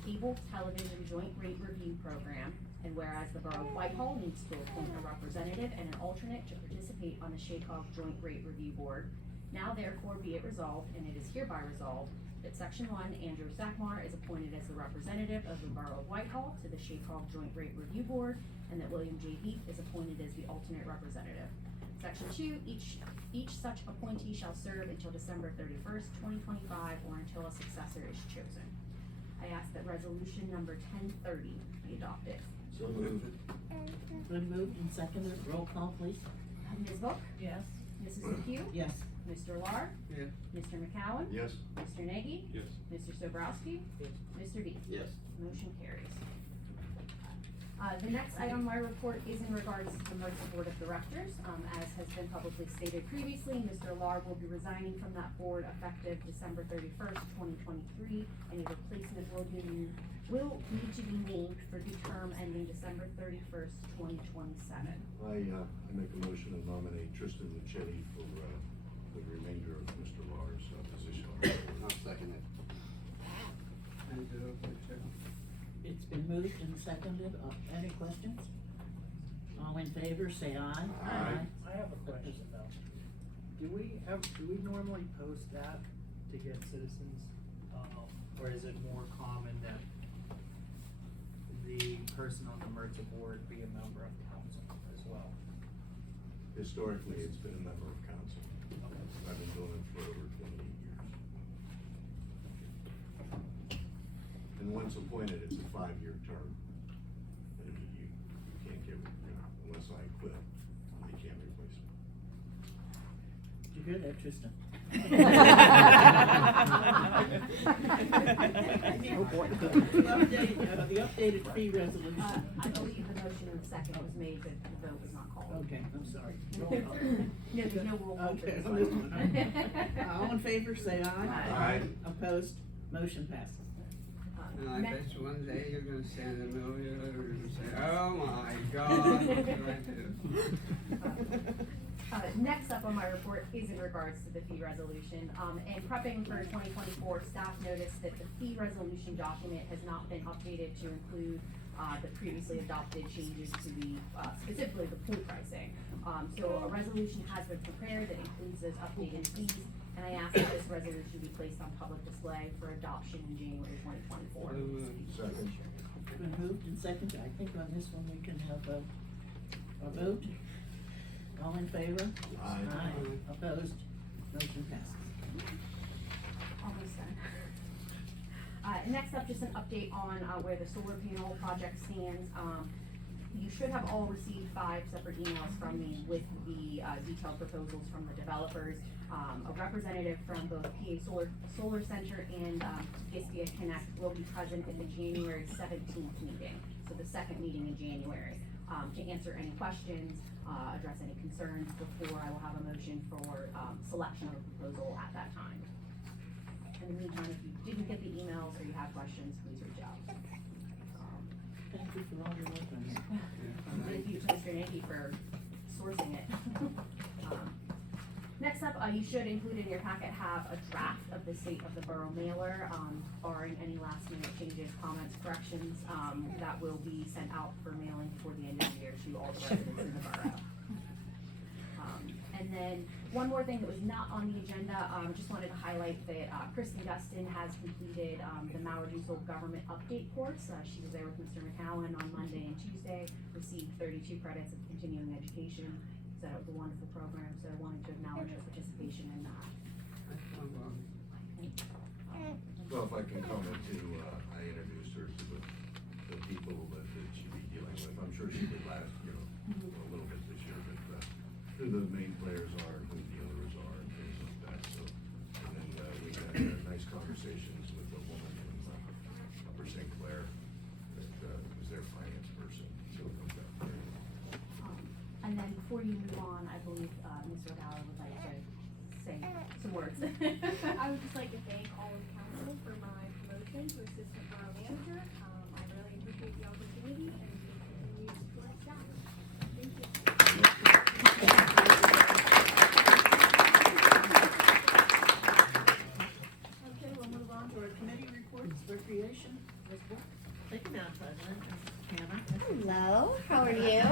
Cable Television Joint Rate Review Program, and whereas the Borough of Whitehall needs to appoint a representative and an alternate to participate on the Shaycog Joint Rate Review Board, now therefore be it resolved, and it is hereby resolved, that Section 1, Andrew Sackmar is appointed as the representative of the Borough of Whitehall to the Shaycog Joint Rate Review Board, and that William J. Beat is appointed as the alternate representative. Section 2, each such appointee shall serve until December 31st, 2025, or until a successor is chosen. I ask that resolution number 1030 be adopted. So moved. Been moved and seconded, roll call please. Ms. Book? Yes. Mrs. DePew? Yes. Mr. Lar? Yes. Mr. McCallum? Yes. Mr. Nagy? Yes. Mr. Sobrowski? Yes. Mr. B? Yes. Motion carries. The next item on my report is in regards to the Merchant Board of Directors. As has been publicly stated previously, Mr. Lar will be resigning from that board effective December 31st, 2023, and a replacement will need to be named for the term ending December 31st, 2027. I make a motion to nominate Tristan Luchetti for the remainder of Mr. Lahr's position on the board. I'll second it. It's been moved and seconded, any questions? All in favor, say aye. Aye. I have a question though. Do we normally post that to get citizens, or is it more common that the person on the Merchant Board be a member of the council as well? Historically, it's been a member of council. I've been doing it for over 28 years. And once appointed, it's a 5-year term. And you can't get, unless I quit, they can't replace me. Did you hear that, Tristan? The updated fee resolution. I believe the motion in the second was made, but the vote was not called. Okay, I'm sorry. No, there's no roll call for Okay, this on this one. one. All in favor, say aye. Aye. Opposed, motion passes. And I Next- bet you one day you're gonna stand in the middle of your living room and say, oh my God, what did I do? Next up on my report is in regards to the fee resolution. In prepping for 2024, staff noticed that the fee resolution document has not been updated to include the previously adopted changes to the, specifically the pool pricing. So a resolution has been prepared that includes those updated fees, and I ask that this resolution be placed on public display for adoption in January 2024. Second. Been moved and seconded. I think on this one we can have a vote. All in favor? Aye. Opposed? Motion passes. Almost done. Next up, just an update on where the solar panel project stands. You should have all received 5 separate emails from me with the detailed proposals from the developers. A representative from both PA Solar Center and Gistia Connect will be present at the January 17th meeting, so the second meeting in January, to answer any questions, address any concerns before I will have a motion for selection of a proposal at that time. In the meantime, if you didn't get the emails or you have questions, please reach out. Thank you for all your work on that. Thank you to Mr. Nagy for sourcing it. Next up, you should include in your packet have a draft of the state of the borough mailer, barring any last minute changes, comments, corrections, that will be sent out for mailing before the end of the year to all the residents in the borough. And then, one more thing that was not on the agenda, just wanted to highlight that, Kristen Gustin has completed, the Mauer Diesel Government Update course. She was there with Mr. McCowan on Monday and Tuesday, received 32 credits of continuing education. So that was a wonderful program, so I wanted to acknowledge her participation in that. Well, if I can comment too, I introduced her to the people that she'd be dealing with. I'm sure she did last, a little bit this year, but who the main players are, and who the others are, and things like that, so. And then, we had nice conversations with a woman from, Upper St. Clair that, was their finance person, so it was that very And then before you move on, I believe, Mr. O'Gallagher would like to say some words. I would just like to thank all of council for my promotion to assistant borough manager. I really appreciate the opportunity and the continued support staff. Thank you. Okay, we'll move on to our committee reports, recreation, Ms. Brooks. Thank you, Madam President. Hannah. Hello, how are you?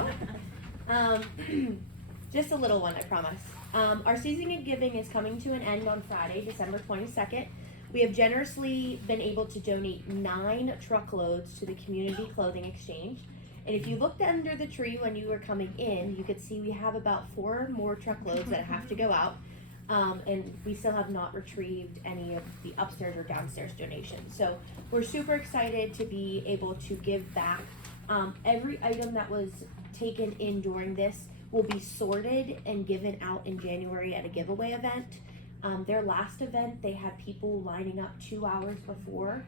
Just a little one, I promise. Our season of giving is coming to an end on Friday, December 22nd. We have generously been able to donate 9 truckloads to the Community Clothing Exchange. And if you looked under the tree when you were coming in, you could see we have about 4 more truckloads that have to go out. And we still have not retrieved any of the upstairs or downstairs donations. So we're super excited to be able to give back. Every item that was taken in during this will be sorted and given out in January at a giveaway event. Their last event, they had people lining up 2 hours before.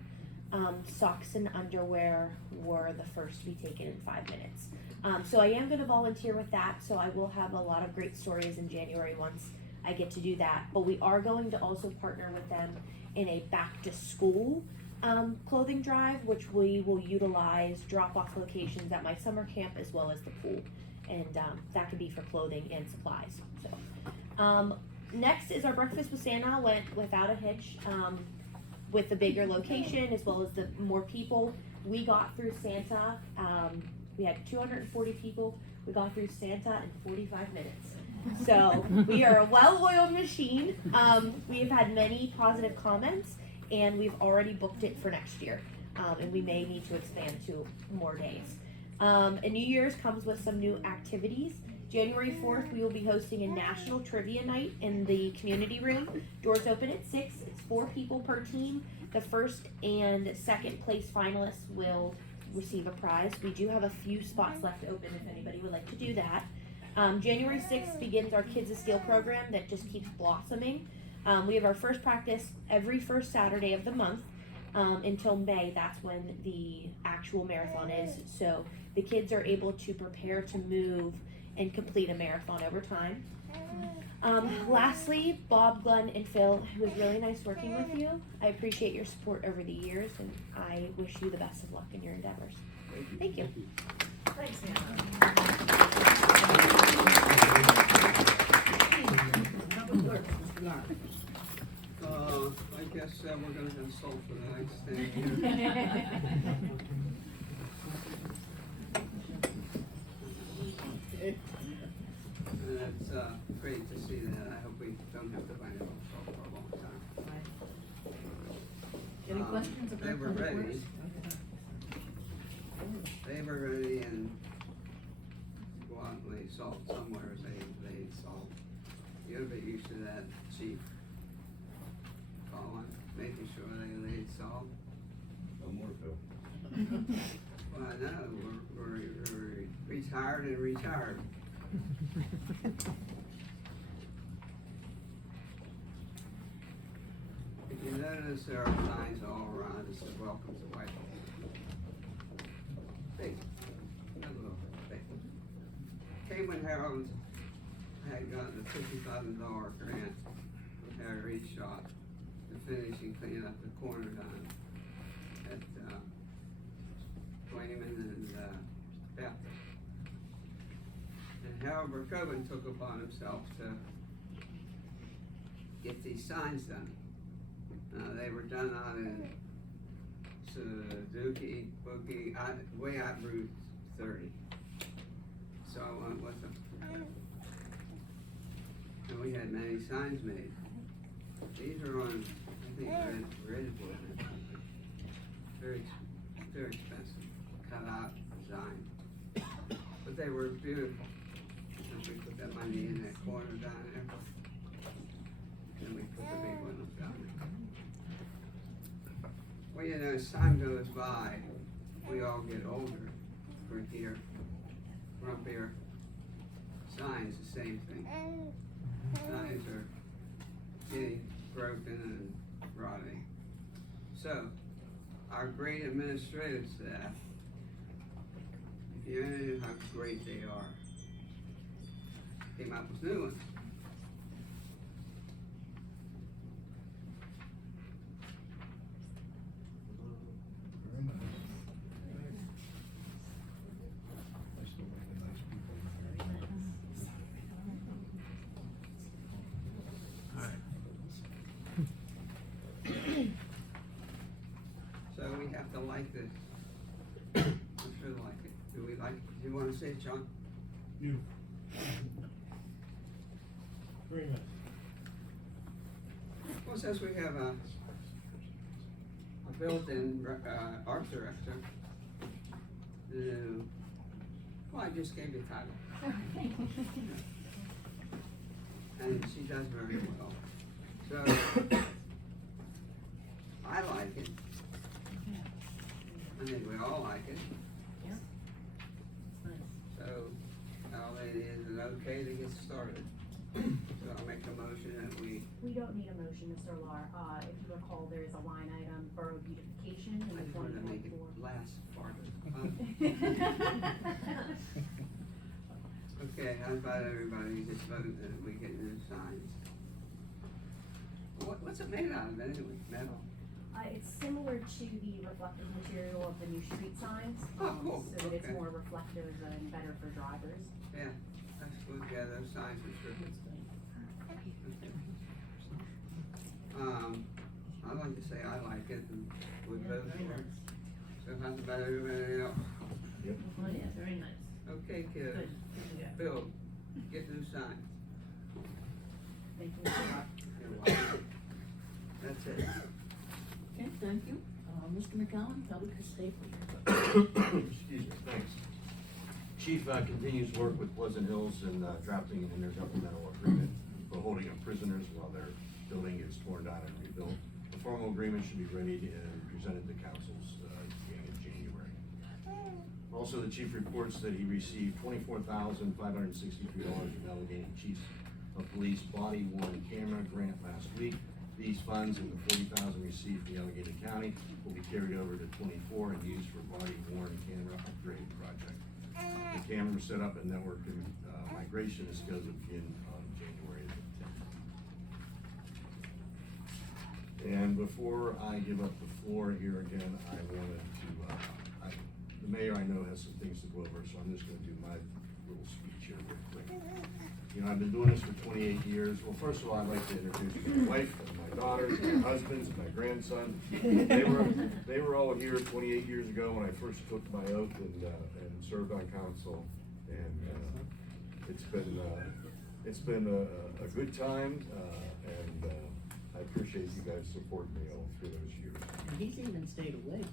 Socks and underwear were the first to be taken in 5 minutes. So I am gonna volunteer with that, so I will have a lot of great stories in January once I get to do that. But we are going to also partner with them in a back to school clothing drive, which we will utilize drop-off locations at my summer camp as well as the pool. And that could be for clothing and supplies. So next is our breakfast with Santa. Went without a hitch with the bigger location as well as the more people. We got through Santa. We had 240 people. We got through Santa in 45 minutes. So we are a well-oiled machine. We have had many positive comments, and we've already booked it for next year. And we may need to expand to more days. And New Year's comes with some new activities. January 4th, we will be hosting a national trivia night in the community room. Doors open at 6. It's 4 people per team. The first and second place finalists will receive a prize. We do have a few spots left open if anybody would like to do that. January 6th begins our Kids of Steel program that just keeps blossoming. We have our first practice every first Saturday of the month until May. That's when the actual marathon is. So the kids are able to prepare to move and complete a marathon over time. Lastly, Bob, Glenn, and Phil, it was really nice working with you. I appreciate your support over the years, and I wish you the best of luck in your endeavors. Thank you. Thanks, Hannah. Public Works, Mr. Lark. I guess we're gonna have salt for the next thing here. It's great to see that. I hope we don't have to find it on salt for a long time. Any questions about They were Public ready. Works? They were ready and go out and lay salt somewhere. They laid salt. You gotta be used to that, chief. Colin, making sure they laid salt. No more, Phil. Well, I know, we're retired and retired. If you notice, there are signs all around that say welcome to Whitehall. Big, not a little bit, big. Cayman Herald had gotten a $50,000 grant from Harry Reedshot to finish and clean up the corner down at Wayman and Bethel. And Harold Burkoven took upon himself to get these signs done. They were done out in Suzuki, Boogie, way out Route 30. So I went with them. And we had many signs made. These are on, I think, Redwood or something. Very expensive, cut out design. But they were beautiful. And we put that money in that corner down there. And we put the big one down there. Well, you know, as time goes by, we all get older. Grumpier. Signs, the same thing. Signs are getting broken and rotting. So, our great administrative staff, if you know how great they are, came up with new ones. So we have to like this. I sure like it. Do we like it? Do you wanna say it, John? You. 3 minutes. Well, since we have a built-in art director, well, I just gave you a title. And she does very well. So, I like it. I think we all like it. So, now it is it okay to get started? So I'll make a motion that we. We don't need a motion, Mr. Lar. If you recall, there is a line item, borough beautification in I the just wanted to make it 2024. last farther. Okay, how about everybody just vote that we get new signs? What's it made out of anyway? Metal? It's similar to the reflective material of the new street signs. Oh, cool. So that it's Okay. more reflective and better for drivers. Yeah, that's good. Yeah, those signs are good. I'd like to say I like it and would vote for it. So how's about everybody else? Oh, yeah, very nice. Okay, kids. Good. Yeah. Bill, get new signs. Thank you, Mr. Lar. You're welcome. That's it. Okay, thank you. Mr. McCollum, public safety. Excuse me, thanks. Chief continues work with Pleasant Hills in drafting an intergovernmental agreement for holding of prisoners while their building is torn down and rebuilt. The formal agreement should be ready and presented to councils beginning in January. Also, the chief reports that he received $24,563 from Allegheny Chiefs of Police body worn camera grant last week. These funds and the $40,000 received from Allegheny County will be carried over to 24 and used for body worn camera upgrade project. The camera setup and network migration is scheduled to begin on January 10th. And before I give up the floor here again, I wanted to, the mayor I know has some things to go over, so I'm just gonna do my little speech here real quick. You know, I've been doing this for 28 years. Well, first of all, I'd like to introduce my wife and my daughters, my husbands, and my grandson. They were all here 28 years ago when I first took my oath and served on council. And it's been a good time, and I appreciate you guys supporting me all through those years. And he's even stayed awake.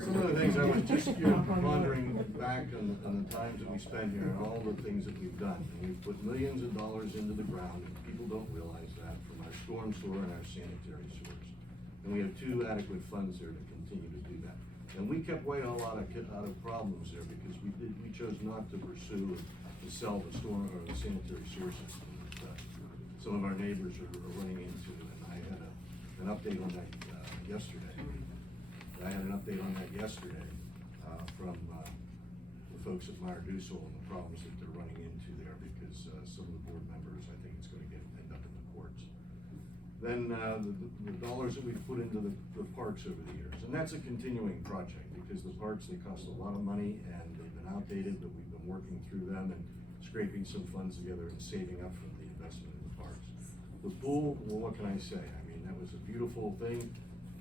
Some of the things I was just, pondering back on the times that we spent here and all the things that we've done. And we've put millions of dollars into the ground, and people don't realize that, from our storm sewer and our sanitary sewers. And we have 2 adequate funds there to continue to do that. And we kept away a lot of problems there because we chose not to pursue and sell the storm or the sanitary sewer system that some of our neighbors are running into. And I had an update on that yesterday. From the folks at Meyer Dusel and the problems that they're running into there because some of the board members, I think it's going to end up in the courts. Then the dollars that we've put into the parks over the years, and that's a continuing project because the parks, they cost a lot of money and they've been outdated, but we've been working through them, and scraping some funds together and saving up for the investment in the parks. The pool, well, what can I say? I mean, that was a beautiful thing.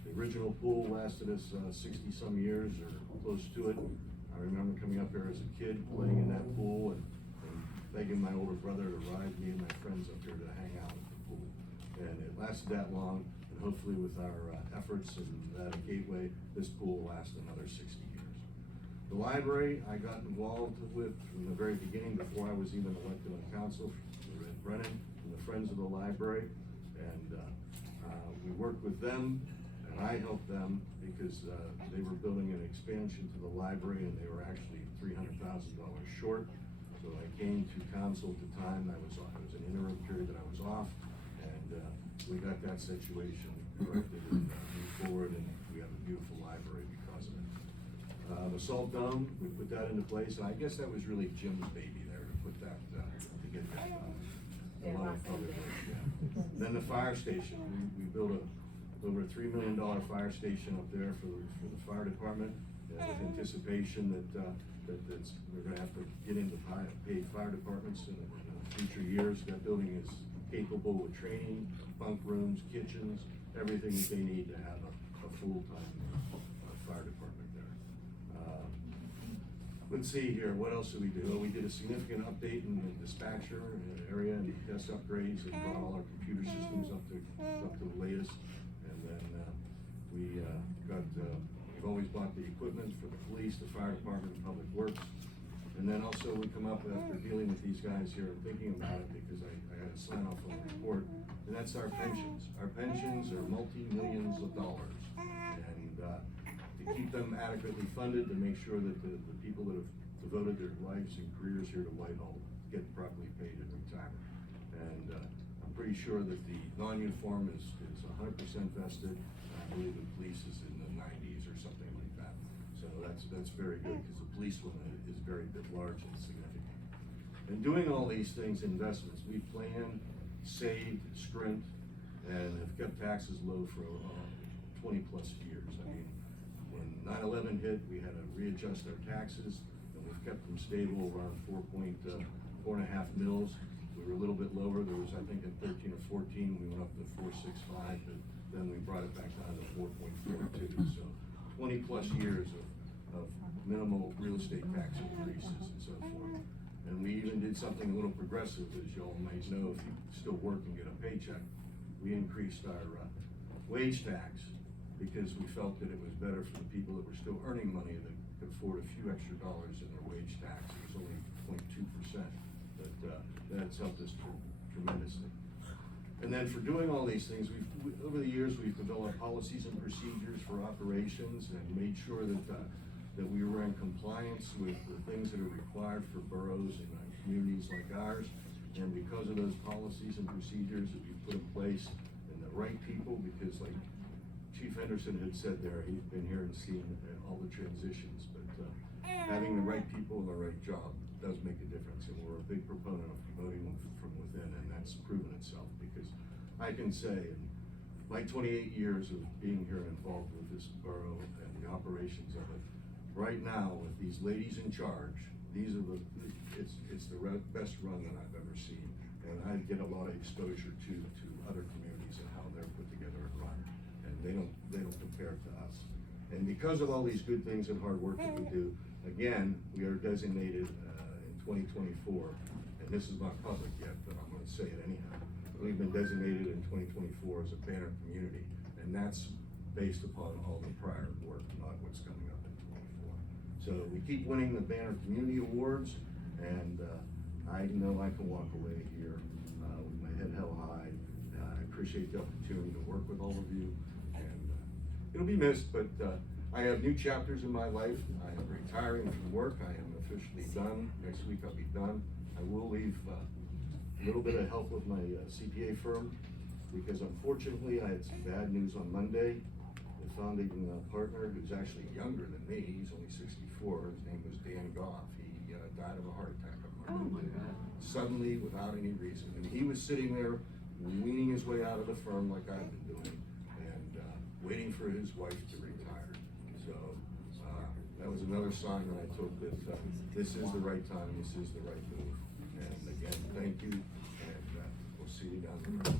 The original pool lasted us 60-some years or close to it. I remember coming up here as a kid, playing in that pool and begging my older brother to ride me and my friends up here to hang out at the pool. And it lasted that long, and hopefully with our efforts and that Gateway, this pool will last another 60 years. The library, I got involved with from the very beginning, before I was even elected on council, at Brennan, and the Friends of the Library, and we worked with them, and I helped them because they were building an expansion to the library, and they were actually $300,000 short. So I came to council at the time. It was an interim period that I was off, and we got that situation corrected and moved forward, and we have a beautiful library because of it. The salt dome, we put that into place, and I guess that was really Jim's baby there to put that, to get that done. A lot of public work, yeah. Then the fire station, we built over a $3 million fire station up there for the fire department, with anticipation that we're gonna have to get into paid fire departments in future years. That building is capable with training, bunk rooms, kitchens, everything that they need to have a full-time fire department there. Let's see here, what else did we do? We did a significant update in the dispatcher area and desk upgrades and brought all our computer systems up to the latest. And then we've always bought the equipment for the police, the fire department, and public works. And then also we come up after dealing with these guys here and thinking about it, because I had to sign off on the report, and that's our pensions. Our pensions are multi-millions of dollars. And to keep them adequately funded, to make sure that the people that have devoted their lives and careers here to Whitehall get properly paid in retirement. And I'm pretty sure that the non-uniform is 100% vested. I believe the police is in the 90s or something like that. So that's very good, because the police one is very large and significant. And doing all these things, investments, we planned, saved, scrimped, and have kept taxes low for 20 plus years. I mean, when 9/11 hit, we had to readjust our taxes, and we've kept them stable around 4.5 mils. We were a little bit lower. There was, I think, in 13 or 14, we went up to 4.65, but then we brought it back down to 4.42. So 20 plus years of minimal real estate tax increases and so forth. And we even did something a little progressive, as you all might know, if you still work and get a paycheck. We increased our wage tax, because we felt that it was better for the people that were still earning money that could afford a few extra dollars in their wage tax. It was only 0.2%, but that's helped us tremendously. And then for doing all these things, over the years, we've developed policies and procedures for operations and made sure that we were in compliance with the things that are required for boroughs and communities like ours. And because of those policies and procedures that we put in place, and the right people, because like Chief Henderson had said there, he's been here and seen all the transitions, but having the right people in the right job does make a difference, and we're a big proponent of promoting them from within, and that's proven itself, because I can say in my 28 years of being here involved with this borough and the operations of it, right now with these ladies in charge, it's the best run that I've ever seen, and I get a lot of exposure to other communities and how they're put together and run, and they don't compare to us. And because of all these good things and hard work that we do, again, we are designated in 2024, and this is not public yet, but I'm going to say it anyhow. We've been designated in 2024 as a banner community, and that's based upon all the prior work, not what's coming up in 24. So we keep winning the banner community awards, and I know I can walk away here with my head held high. I appreciate the opportunity to work with all of you, and it'll be missed, but I have new chapters in my life. I am retiring from work. I am officially done. Next week I'll be done. I will leave a little bit of help with my CPA firm, because unfortunately I had some bad news on Monday. The founding partner, who's actually younger than me, he's only 64, his name was Dan Goff. He died of a heart attack on Monday, suddenly, without any reason. And he was sitting there weaning his way out of the firm like I've been doing, and waiting for his wife to retire. So that was another sign that I took that this is the right time, this is the right move. again, thank you, and we'll see you down the road.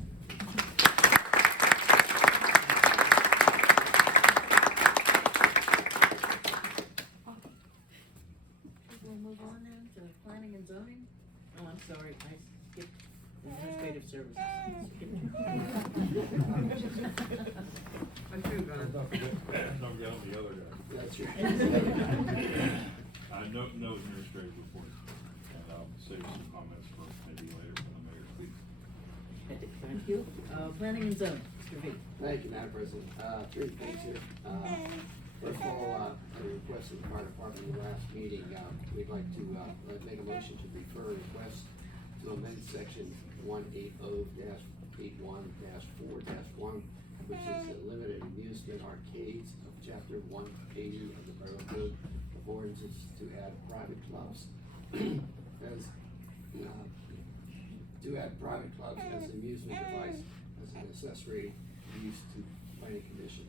We'll move on then to planning and zoning. Oh, I'm sorry, I skipped administrative services. But you're gonna. Don't forget the other guy. That's right. No administrative report, and I'll save some comments for maybe later when the mayor speaks. Thank you. Planning and zoning, Mr. V. Thank you, Madam President. Three things here. First of all, I requested the fire department in the last meeting, we'd like to, make a motion to refer a request to amend section 180-81-4-1, which is the limited amusement arcades of chapter 180 of the Borough Code of Ordinances to add private clubs as, to add private clubs as an amusement device as an accessory use to planning commission.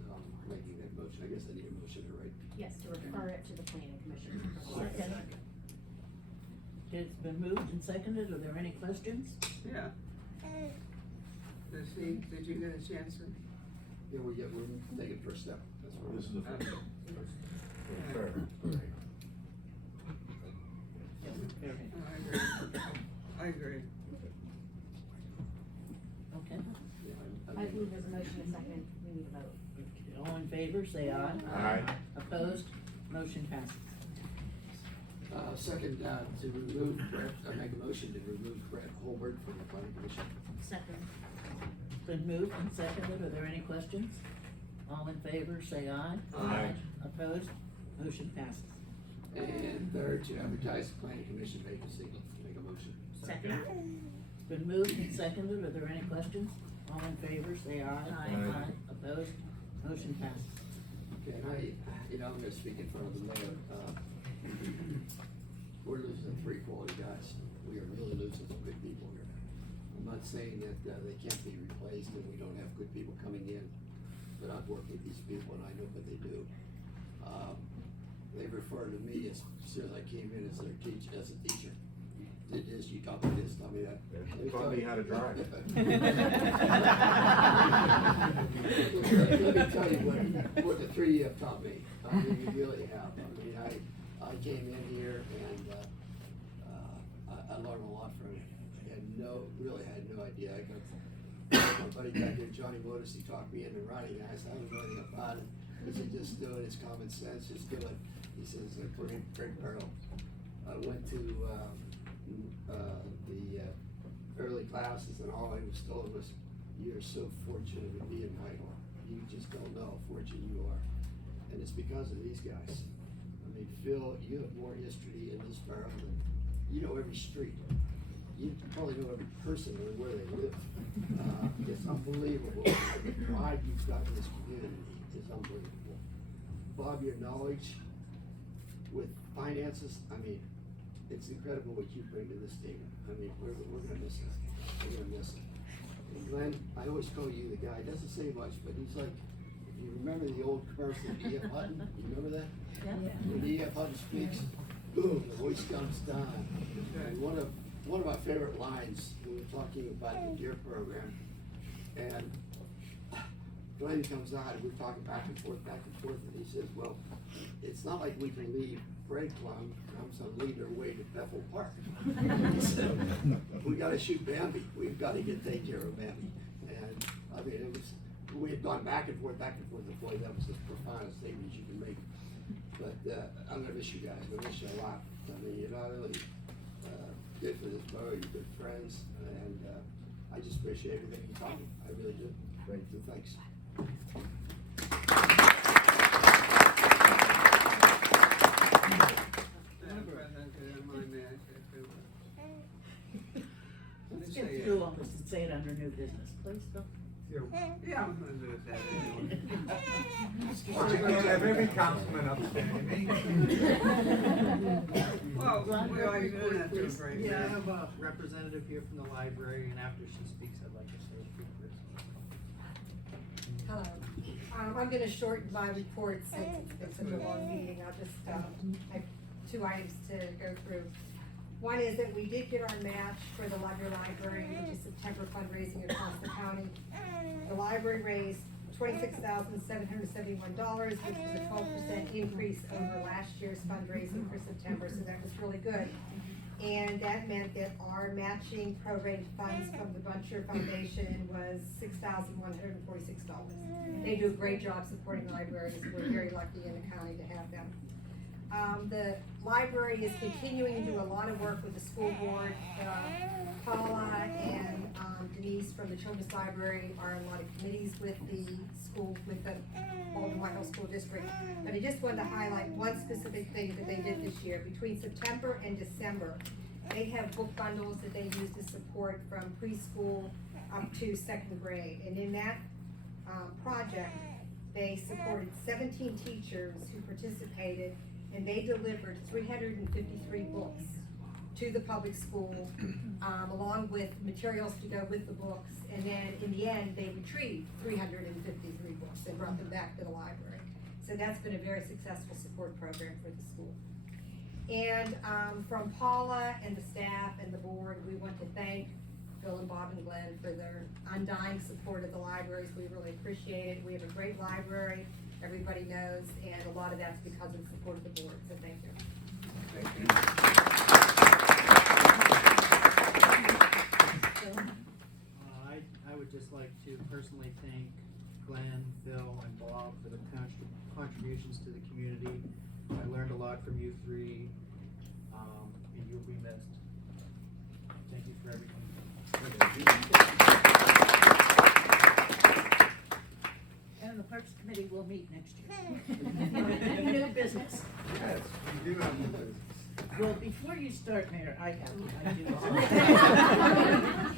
So I'm making that motion. I guess I need a motion, right? Yes, to refer it to the planning commission. Second. It's been moved and seconded. Are there any questions? Yeah. Did you get a chance to? Yeah, we're taking first step. That's what This is the first. Fair. I agree. Okay. I believe there's a motion and second, we need a vote. All in favor, say aye. Aye. Opposed? Motion passes. Second, to remove Brett, I make a motion to remove Brett Holbert from the planning commission. Second. Been moved and seconded. Are there any questions? All in favor, say aye. Aye. Opposed? Motion passes. And third, to advertise the planning commission vacancy. Make a motion. Second. Been moved and seconded. Are there any questions? All in favor, say aye. Aye. Opposed? Motion passes. Okay, and I'm gonna speak in front of the mayor. We're losing three quality guys. We are really losing some good people here. I'm not saying that they can't be replaced and we don't have good people coming in, but I've worked with these people and I know what they do. They refer to me as soon as I came in as their as a teacher. Did this, you taught me this, taught me that. They taught me how to drive. Let me tell you what the three of you have taught me. I mean, you really have. I mean, I came in here and I learned a lot from you. I had no idea. I got my buddy back there, Johnny Woodis, he talked me into running. I said, I don't know anything about it. He said, just do it. It's common sense. Just do it. He says, put in Craig Barrel. I went to the early classes and all I was told was, you're so fortunate to be in Whitehall. You just don't know how fortunate you are. And it's because of these guys. I mean, Phil, you have more history in this borough than, you know every street. You probably know every person and where they live. It's unbelievable. The pride you've got in this community is unbelievable. Bob, your knowledge with finances, I mean, it's incredible what you bring to this team. I mean, we're gonna miss it. We're gonna miss it. And Glenn, I always call you the guy, doesn't say much, but he's like, if you remember the old commercial of E.F. Hutton, you remember that? Yeah. When E.F. Hutton speaks, boom, the voice comes down. And one of my favorite lines, we were talking about the deer program, and Glenn comes out, and we're talking back and forth, and he says, well, it's not like we can leave Breadcrumb, comes and lead their way to Bethel Park. So, we gotta shoot Bambi, we've gotta take care of Bambi. And, I mean, we had gone back and forth, and boy, that was as profound a statement as you can make. But, I'm gonna miss you guys, I'm gonna miss you a lot. I mean, you're not only, good for this borough, you're good friends, and, I just appreciate everything you taught me, I really do. Great, so thanks. Let's get through all this and say it under new business, please, Phil. Yeah, I'm gonna do it that anyway. Well, you're gonna have every councilman upstanding. Well, Ron, we always report, do that to a please. break. Yeah, I have a representative here from the library, and after she speaks, I'd like to say a few words. Hello. I'm gonna shorten my report since it's been such a long meeting. I'll just, I have two items to go through. One is that we did get our match for the library, which is September fundraising across the county. The library raised $26,771, which was a 12% increase over last year's fundraising for September, so that was really good. And that meant that our matching prorated funds from the Buncher Foundation was $6,146. They do a great job supporting libraries. We're very lucky in the county to have them. The library is continuing to do a lot of work with the school board. Paula and Denise from the Children's Library are on a lot of committees with the school, with the Whitehall School District. But I just wanted to highlight one specific thing that they did this year. Between September and December, they have book bundles that they use to support from preschool up to second grade. And in that project, they supported 17 teachers who participated, and they delivered 353 books to the public school, along with materials to go with the books. And then in the end, they retrieved 353 books and brought them back to the library. So that's been a very successful support program for the school. And from Paula and the staff and the board, we want to thank Bill and Bob and Glenn for their undying support of the libraries. We really appreciate it. We have a great library, everybody knows, and a lot of that's because of the support of the board, so thank you. Thank you. I would just like to personally thank Glenn, Bill, and Bob for the contributions to the community. I learned a lot from you three, and you'll be missed. Thank you for everything. And the Parks Committee will meet next year. New business. Yes, we do have new business. Well, before you start, Mayor, I do.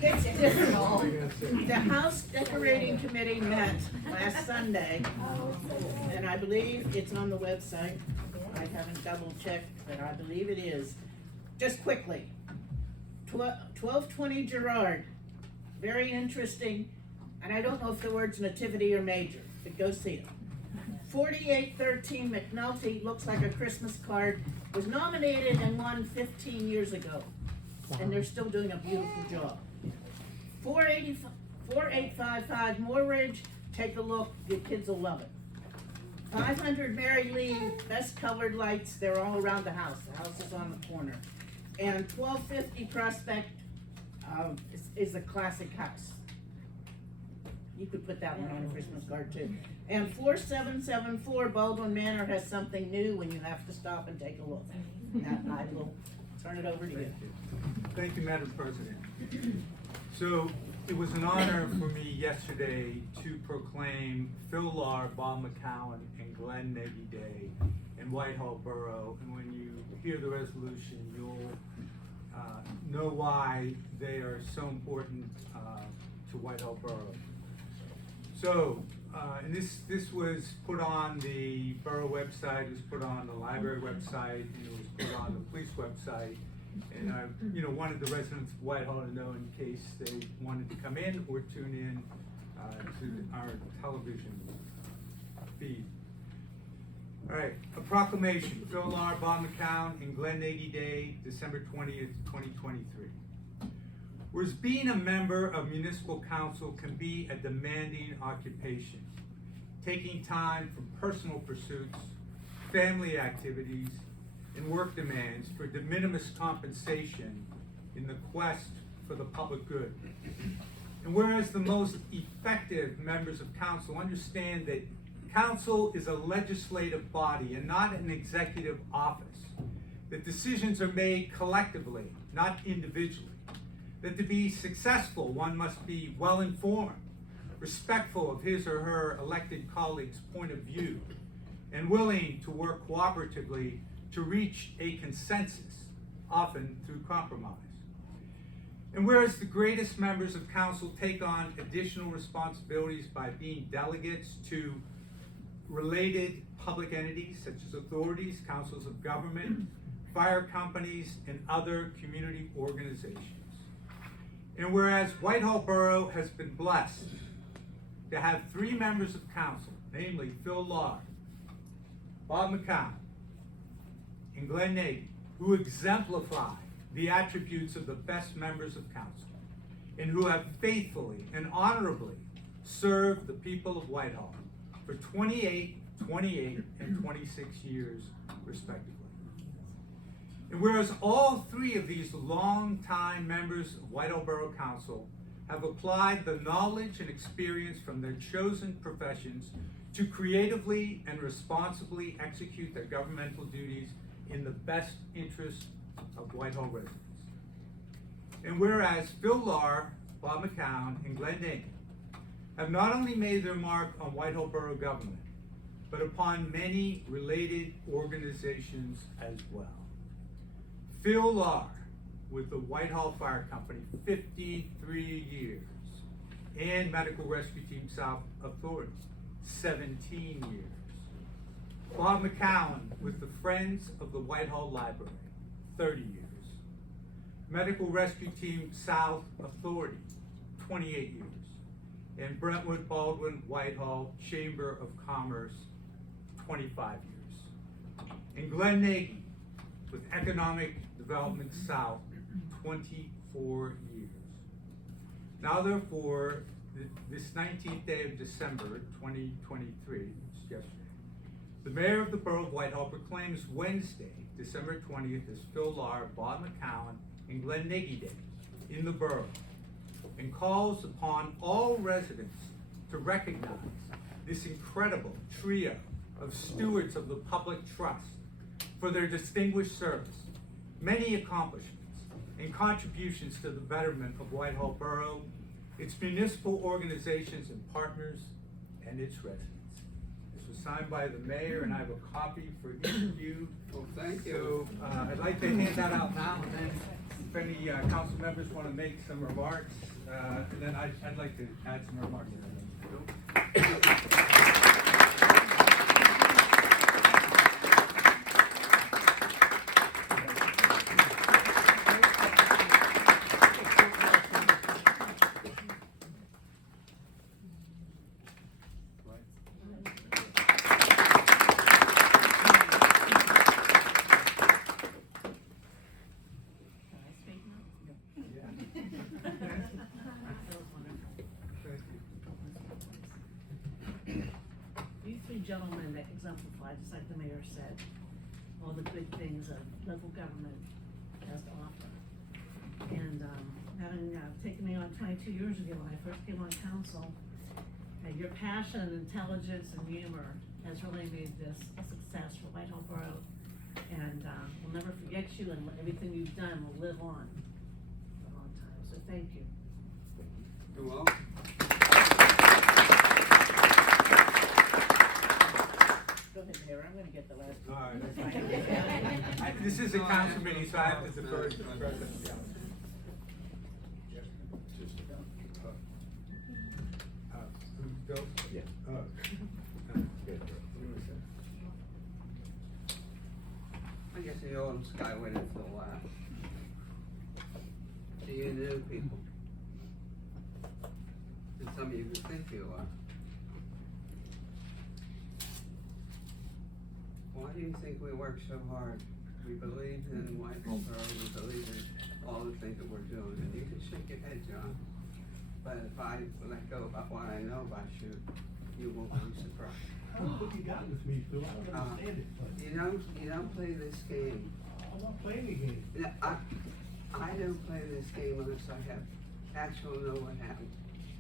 It's difficult. The House Decorating Committee met last Sunday, and I believe it's on the website. I haven't double checked, but I believe it is. Just quickly, 1220 Girard, very interesting, and I don't know if the word's nativity or major, but go see it. 4813 McNulty, looks like a Christmas card, was nominated and won 15 years ago, and they're still doing a beautiful job. 4855 Moorridge, take a look, the kids will love it. 500 Mary Lee, best colored lights, they're all around the house is on the corner. And 1250 Prospect is a classic house. You could put that one on a Christmas card too. And 4774 Baldwin Manor has something new and you have to stop and take a look. Now, I will turn it over to you. Thank you, Madam President. So it was an honor for me yesterday to proclaim Phil Lahr, Bob McCowan, and Glenn Nagy Day in Whitehall Borough. And when you hear the resolution, you'll know why they are so important to Whitehall Borough. So, and this was put on the borough website, it was put on the library website, and it was put on the police website. And I, wanted the residents of Whitehall to know in case they wanted to come in or tune in to our television feed. All right, a proclamation: Phil Lahr, Bob McCown, and Glenn Nagy Day, December 20th, 2023. Whereas being a member of municipal council can be a demanding occupation, taking time from personal pursuits, family activities, and work demands for de minimis compensation in the quest for the public good. And whereas the most effective members of council understand that council is a legislative body and not an executive office, that decisions are made collectively, not individually, that to be successful, one must be well-informed, respectful of his or her elected colleagues' point of view, and willing to work cooperatively to reach a consensus, often through compromise. And whereas the greatest members of council take on additional responsibilities by being delegates to related public entities such as authorities, councils of government, fire companies, and other community organizations. And whereas Whitehall Borough has been blessed to have 3 members of council, namely Phil Lahr, Bob McCown, and Glenn Nagy, who exemplify the attributes of the best members of council, and who have faithfully and honorably served the people of Whitehall for 28, 28, and 26 years, respectively. And whereas all three of these longtime members of Whitehall Borough Council have applied the knowledge and experience from their chosen professions to creatively and responsibly execute their governmental duties in the best interest of Whitehall residents. And whereas Phil Lahr, Bob McCown, and Glenn Nagy have not only made their mark on Whitehall Borough government, but upon many related organizations as well. Phil Lahr with the Whitehall Fire Company, 53 years, and Medical Rescue Team South Authority, 17 years. Bob McCown with the Friends of the Whitehall Library, 30 years. Medical Rescue Team South Authority, 28 years. And Brentwood Baldwin Whitehall Chamber of Commerce, 25 years. And Glenn Nagy with Economic Development South, 24 years. Now therefore, this 19th day of December 2023, which is yesterday, the mayor of the borough of Whitehall proclaims Wednesday, December 20th, as Phil Lahr, Bob McCown, and Glenn Nagy Day in the borough, and calls upon all residents to recognize this incredible trio of stewards of the public trust for their distinguished service, many accomplishments, and contributions to the betterment of Whitehall Borough, its municipal organizations and partners, and its residents. This was signed by the mayor, and I have a copy for each of you. Well, thank you. So I'd like to hand that out now, and then if any council members want to make some remarks, and then I'd like to add some remarks. You three gentlemen that exemplify, just like the mayor said, all the good things that local government has to offer. And having taken me on 22 years ago when I first came on council, your passion, intelligence, and humor has really made this a success for Whitehall Borough. And we'll never forget you, and everything you've done will live on for a long time. So thank you. You're welcome. Go ahead, Mayor, I'm gonna get the last All one. right. This is a council meeting, so I have to defer to the president. Yeah. Who go? Yeah. I guess the old sky waited for a while. To you new people. And some of you who think you are. Why do you think we work so hard? We believe in Whitehall Borough, we believe in all the things that we're doing, and you can shake your head, John. But if I let go about what I know about you, you won't be surprised. I don't know what you got with me, Phil, I don't understand it, but You don't play this game. I'm not playing the game. No, I don't play this game unless I have actual know what happened.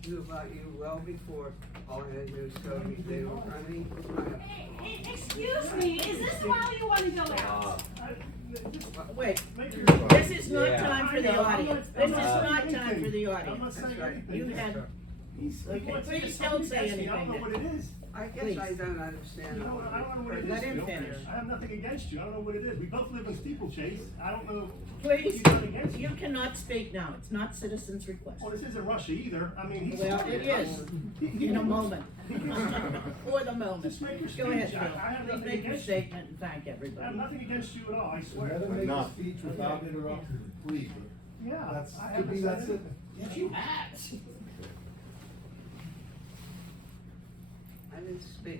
Knew about you well before all I had to do was go meet the attorney. Excuse me, is this while you want to go out? Wait, this is not time for the audience. This is not time for the I'm not audience. saying anything. You had, Okay, please don't say anything I don't know what it then. is. I guess Please. I don't understand. You know, I don't know what it is. Let him Phil. finish. I have nothing against you, I don't know what it is. We both live in Steeplechase, I don't know Please, what you got against you me. cannot speak now. It's not citizens' request. Well, this isn't Russia either, I mean, he's. Well, it is, in a moment. For the moment. Just make your Go ahead, speech. Phil. I have Please nothing make your against you. statement and thank I have everybody. nothing against you at all, I swear. Let him make a speech without interrupting, please. Yeah, That's, I to haven't me, said that's it. anything. Yes, you have.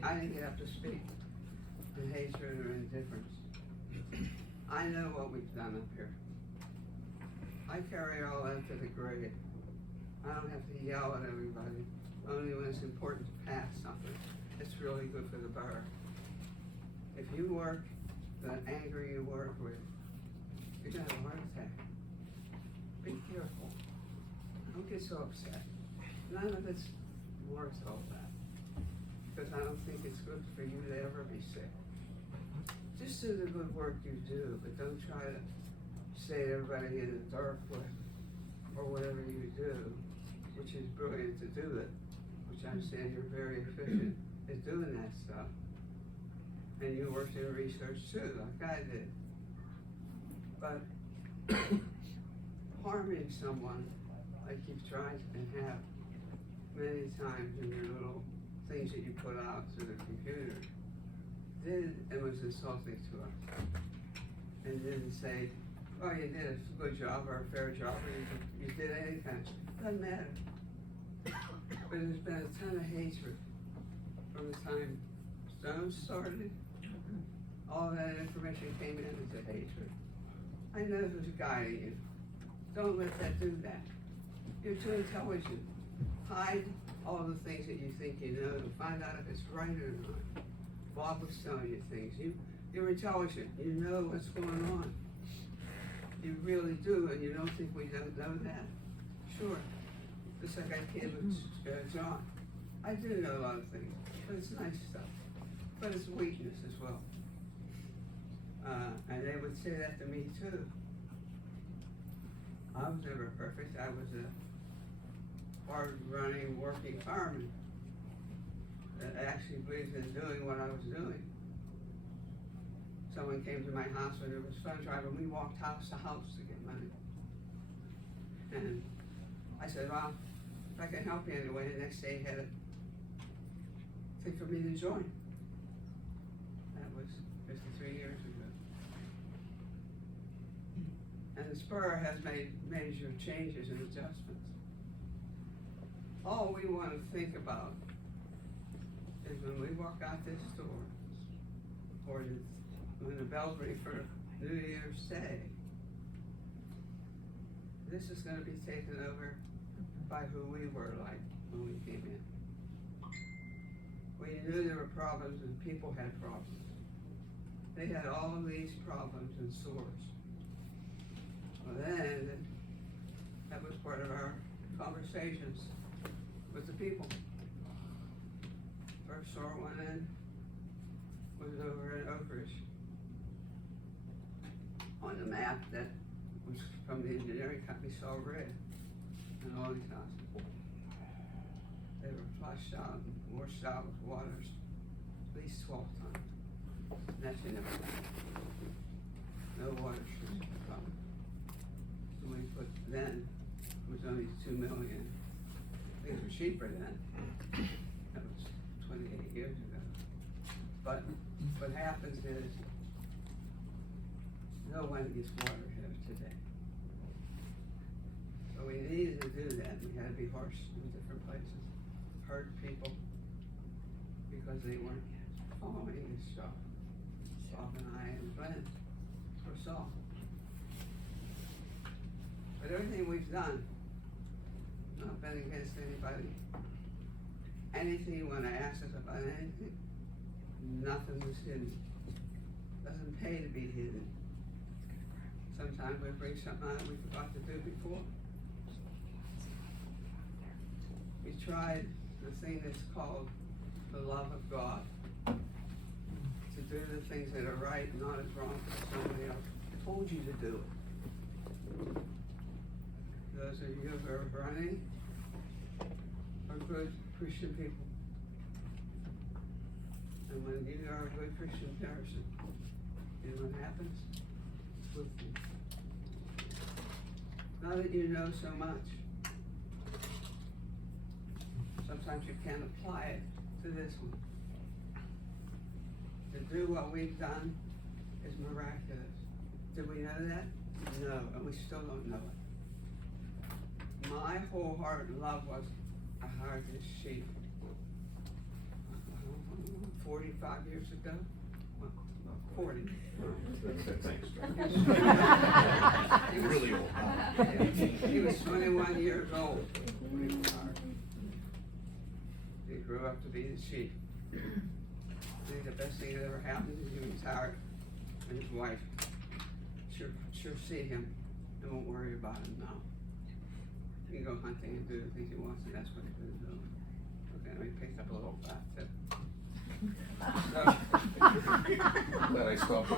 I didn't get up to speak in hatred or indifference. I know what we've done up here. I carry all that to the grave. I don't have to yell at everybody, only when it's important to pass something. It's really good for the borough. If you work the anger you work with, you're gonna have a heart attack. Be careful. Don't get so upset. None of it's worth all that. Because I don't think it's good for you to ever be sick. Just do the good work you do, but don't try to say to everybody in the dark way, or whatever you do, which is brilliant to do it, which I understand you're very efficient at doing that stuff. And you worked in research too, like I did. But harming someone, like you've tried and have many times in your little things that you put out through the computer, did and was insulting to us. And didn't say, oh, you did a good job or a fair job, or you did any kind of, doesn't matter. But there's been a ton of hatred from the time Stone started. All that information came in as a hatred. I know who's guiding you. Don't let that do that. You're too intelligent. Hide all the things that you think you know and find out if it's right or not. Bob was telling you things. You're intelligent. You know what's going on. You really do, and you don't think we don't know that? Sure. Just like I did with John. I do know a lot of things, but it's nice stuff. But it's weakness as well. And they would say that to me too. I was never perfect. I was a hard-running, working fireman that actually believed in doing what I was doing. Someone came to my house when there was fun driving. We walked house to house to get money. And I said, well, if I can help you anyway, the next day he had a thing for me to join. That was 53 years ago. And the borough has made major changes and adjustments. All we want to think about is when we walk out this door, or when the bells ring for New Year's Day, this is going to be taken over by who we were like when we came in. We knew there were problems and people had problems. They had all of these problems and sores. Well then, that was part of our conversations with the people. First sore went in was over in Oak Ridge. On the map that was from the engineering company saw red in all these houses. They were flushed out and washed out with waters at least 12 times. And that's in everything. No water should come. So we put then, it was only 2 million. Things were cheaper then. That was 28 years ago. But what happens is, no one gets water here today. So we needed to do that. We had to be harsh in different places. Hurt people because they weren't following this stuff. Bob and I and Glenn foresaw. But everything we've done, not been against anybody. Anything you want to ask us about anything, nothing was hidden. Doesn't pay to be hidden. Sometimes we bring something out we forgot to do before. We tried the thing that's called the love of God. To do the things that are right and not as wrong because somebody else told you to do it. Those of you who are running are good Christian people. And when you are a good Christian person, you know what happens? With you. Now that you know so much, sometimes you can't apply it to this one. To do what we've done is miraculous. Did we know that? No, and we still don't know it. My whole heart and love was, I hired this sheep 45 years ago. Well, 40. Thanks. He was- Really old. He was 21 years old when he retired. He grew up to be the chief. I think the best thing that ever happened is he retired, and his wife she'll see him and won't worry about him now. He can go hunting and do the things he wants, and that's what he's been doing. Okay, we picked up a little fat tip. Glad I stopped by.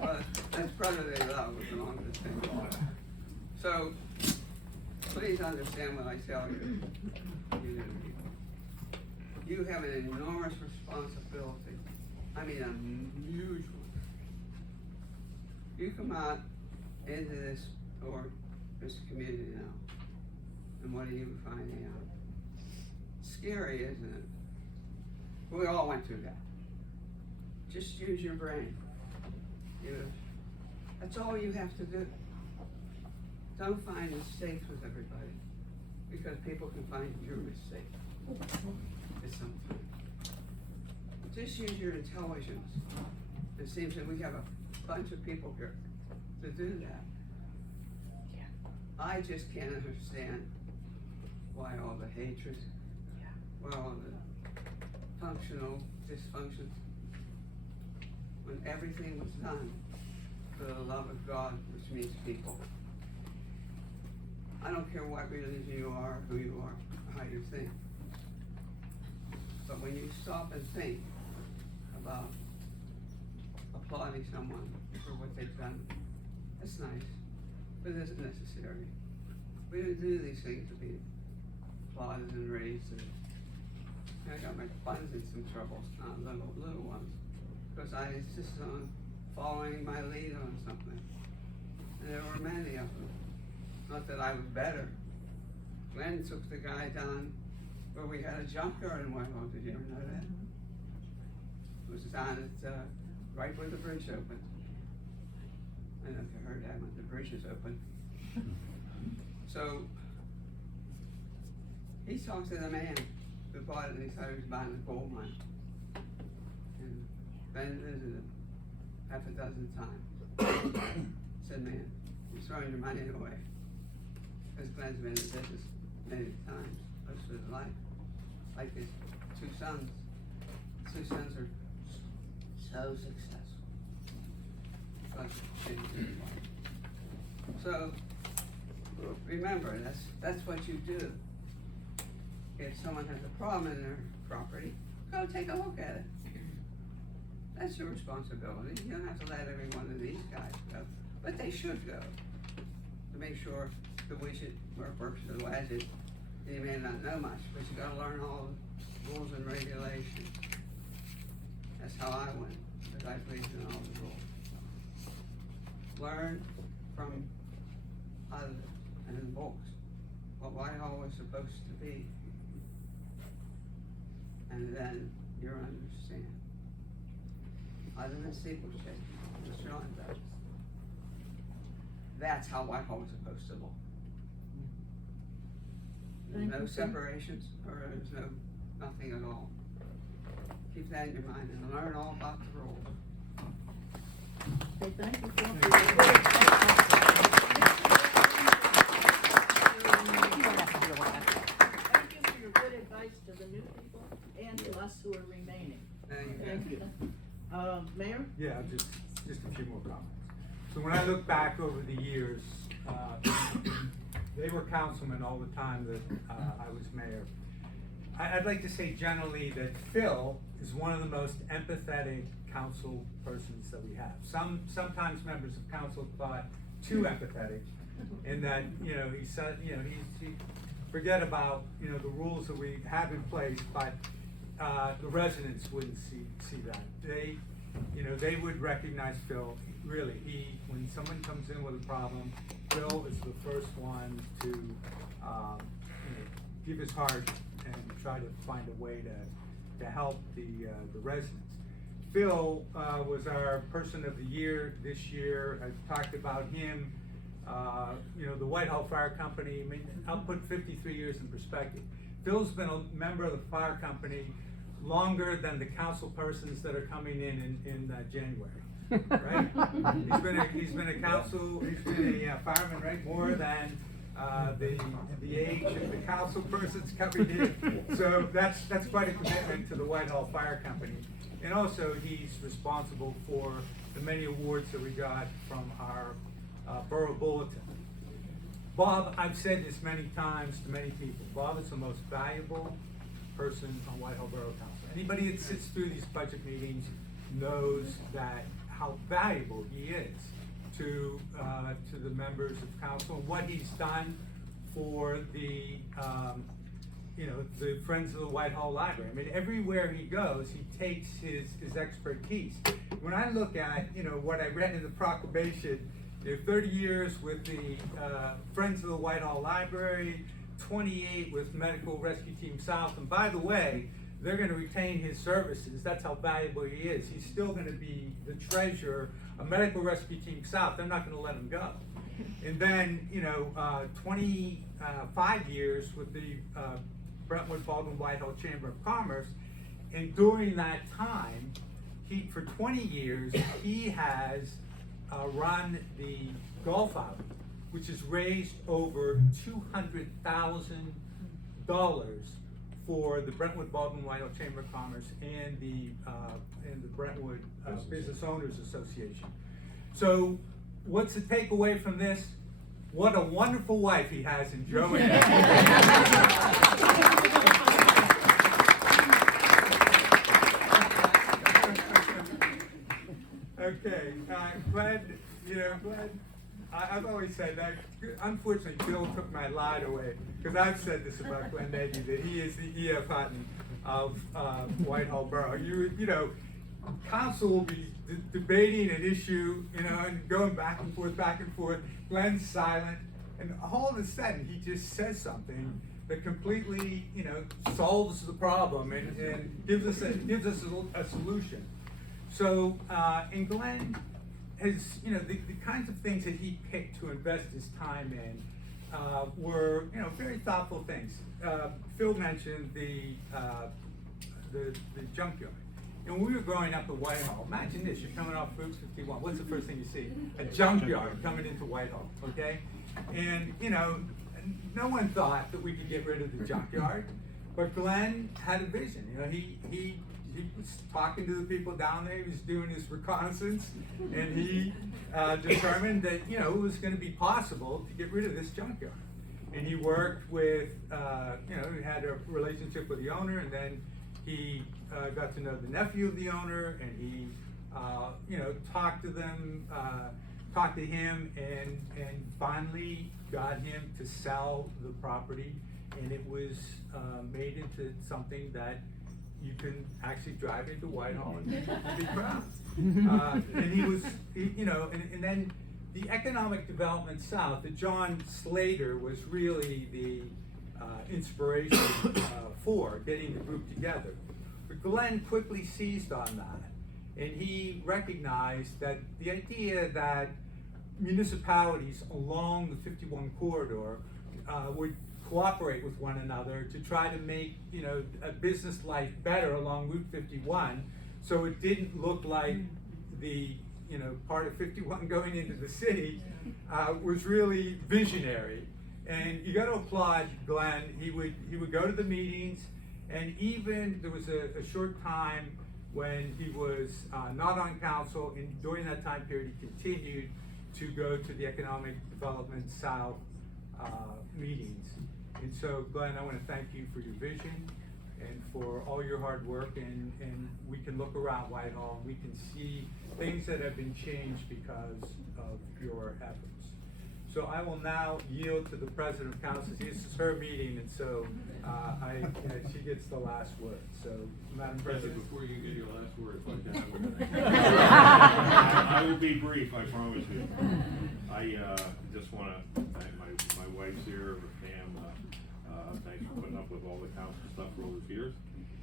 Well, that's brotherly love was along the same line. So, please understand what I tell you. You have an enormous responsibility. I mean, a huge one. You come out into this community now, and what are you finding out? Scary, isn't it? We all went through that. Just use your brain. That's all you have to do. Don't find mistakes with everybody, because people can find your mistake at some time. Just use your intelligence. It seems that we have a bunch of people here to do that. I just can't understand why all the hatred, why all the functional dysfunction, when everything was done for the love of God, which means people. I don't care what religion you are, who you are, how you think. But when you stop and think about applauding someone for what they've done, that's nice, but it isn't necessary. We don't do these things to be applauded and raised. And I got my buns in some troubles, not little ones, because I insisted on following my lead on something. And there were many of them. Not that I was better. Glenn took the guy down where we had a junkyard in Whitehall. Did you ever know that? It was down at, right where the bridge opened. I don't know if you heard that when the bridge is open. So, he talked to the man who bought it, and he thought he was buying a gold mine. And Ben visited him half a dozen times. Said, man, you're throwing your money away. Because Glenn's been in business many times, most of his life. Like his two sons. Two sons are so successful. But so, remember, that's what you do. If someone has a problem in their property, go take a look at it. That's your responsibility. You don't have to let every one of these guys go, but they should go to make sure that we should work to the edges. You may not know much, but you gotta learn all the rules and regulations. That's how I went, because I believed in all the rules. Learn from others and in books what Whitehall was supposed to be. And then you'll understand. Other than steeplechase, Mr. John does. That's how Whitehall was supposed to look. There's no separations, or there's nothing at all. Keep that in your mind and learn all about the rules. Okay, thank you, Phil. Thank you for your good advice to the new people and to us who are remaining. Thank you. Mayor? Yeah, just a few more comments. So when I look back over the years, they were councilmen all the time that I was mayor. I'd like to say generally that Phil is one of the most empathetic council persons that we have. Sometimes members of council thought too empathetic, in that he said he forget about the rules that we have in place, but the residents wouldn't see that. They would recognize Phil. Really, when someone comes in with a problem, Phil is the first one to give his heart and try to find a way to help the residents. Phil was our person of the year this year. I talked about him. The Whitehall Fire Company. I mean, I'll put 53 years in perspective. Phil's been a member of the fire company longer than the council persons that are coming in January, right? He's been a fireman, right, more than the age of the council persons coming in. So that's quite a commitment to the Whitehall Fire Company. And also, he's responsible for the many awards that we got from our Borough Bulletin. Bob, I've said this many times to many people, Bob is the most valuable person on Whitehall Borough Council. Anybody that sits through these budget meetings knows that how valuable he is to the members of council, and what he's done for the the Friends of the Whitehall Library. I mean, everywhere he goes, he takes his expertise. When I look at what I read in the proclamation, 30 years with the Friends of the Whitehall Library, 28 with Medical Rescue Team South, and by the way, they're going to retain his services. That's how valuable he is. He's still going to be the treasurer of Medical Rescue Team South. They're not going to let him go. And then, 25 years with the Brentwood Baldwin Whitehall Chamber of Commerce. And during that time, for 20 years, he has run the golf outing, which has raised over $200,000 for the Brentwood Baldwin Whitehall Chamber of Commerce and the Brentwood Business Owners Association. So, what's the takeaway from this? What a wonderful wife he has in Joanne. Okay, Glenn, I've always said that, unfortunately, Bill took my line away, because I've said this about Glenn Nagy, that he is the E.F. Hutton of Whitehall Borough. Council will be debating an issue, and going back and forth. Glenn's silent, and all of a sudden, he just says something that completely, solves the problem and gives us a solution. So, and Glenn has, the kinds of things that he picked to invest his time in were, very thoughtful things. Phil mentioned the junkyard. And when we were growing up at Whitehall, imagine this, you're coming off Route 51, what's the first thing you see? A junkyard coming into Whitehall, okay? And, no one thought that we could get rid of the junkyard, but Glenn had a vision. He was talking to the people down there, he was doing his reconnaissance, and he determined that, it was gonna be possible to get rid of this junkyard. And he worked with, he had a relationship with the owner, and then he got to know the nephew of the owner, and he, talked to him, and finally got him to sell the property, and it was made into something that you can actually drive into Whitehall and be proud. And he was, and then the Economic Development South, that John Slater was really the inspiration for getting the group together. But Glenn quickly seized on that, and he recognized that the idea that municipalities along the 51 corridor would cooperate with one another to try to make, a business life better along Route 51, so it didn't look like the, part of 51 going into the city, was really visionary. And you got to applaud Glenn. He would go to the meetings, and even there was a short time when he was not on council, and during that time period he continued to go to the Economic Development South meetings. And so, Glenn, I want to thank you for your vision and for all your hard work, and we can look around Whitehall and we can see things that have been changed because of your efforts. So I will now yield to the President of Council. This is her meeting, and so she gets the last word. So, Madam President. Before you get your last word, I will be brief, I promise you. I just want to thank my wife's here, her fam. Thanks for putting up with all the council stuff for all these years.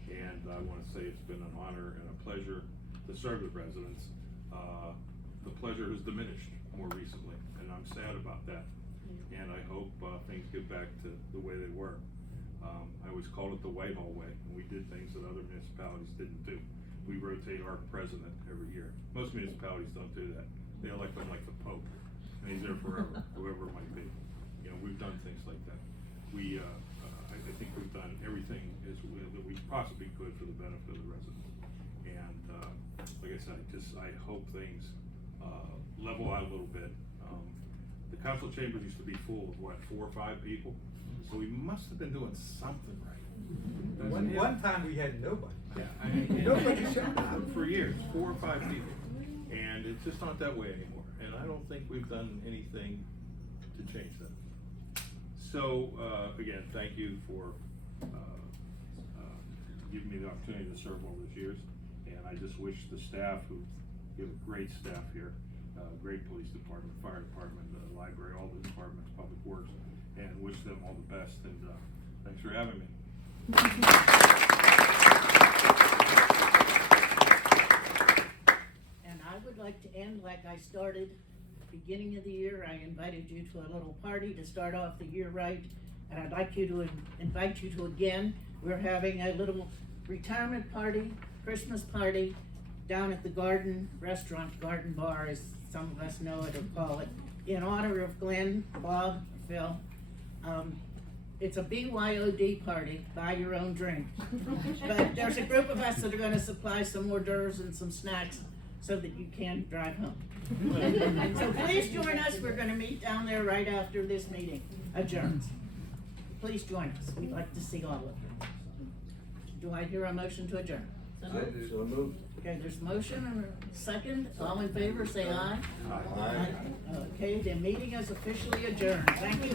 And I want to say it's been an honor and a pleasure to serve the residents. The pleasure has diminished more recently, and I'm sad about that. And I hope things get back to the way they were. I always called it the Whitehall way, and we did things that other municipalities didn't do. We rotate our president every year. Most municipalities don't do that. They elect them like the Pope, and he's there forever, whoever it might be. You know, we've done things like that. I think we've done everything that we possibly could for the benefit of the residents. And, like I said, I hope things, level out a little bit. The council chambers used to be full of, what, 4 or 5 people? So we must have been doing something right. One time we had nobody. Yeah, I mean, Nobody showed up. for years, 4 or 5 people. And it's just not that way anymore. And I don't think we've done anything to change that. So, again, thank you for giving me the opportunity to serve all those years. And I just wish the staff, who you have a great staff here, great police department, fire department, library, all the departments, public works, and wish them all the best. And thanks for having me. And I would like to end like I started beginning of the year. I invited you to a little party to start off the year right, and I'd like you to invite you to again. We're having a little retirement party, Christmas party, down at the Garden Restaurant, Garden Bar, as some of us know it or call it, in honor of Glenn, Bob, Phil. It's a BYOD party, buy your own drink. But there's a group of us that are gonna supply some hors d'oeuvres and some snacks so that you can drive home. So please join us. We're gonna meet down there right after this meeting adjourns. Please join us. We'd like to see all of you. Do I hear a motion to adjourn? So moved. Okay, there's a motion and a second. All in favor, say aye. Aye. Okay, the meeting is officially adjourned. Thank you.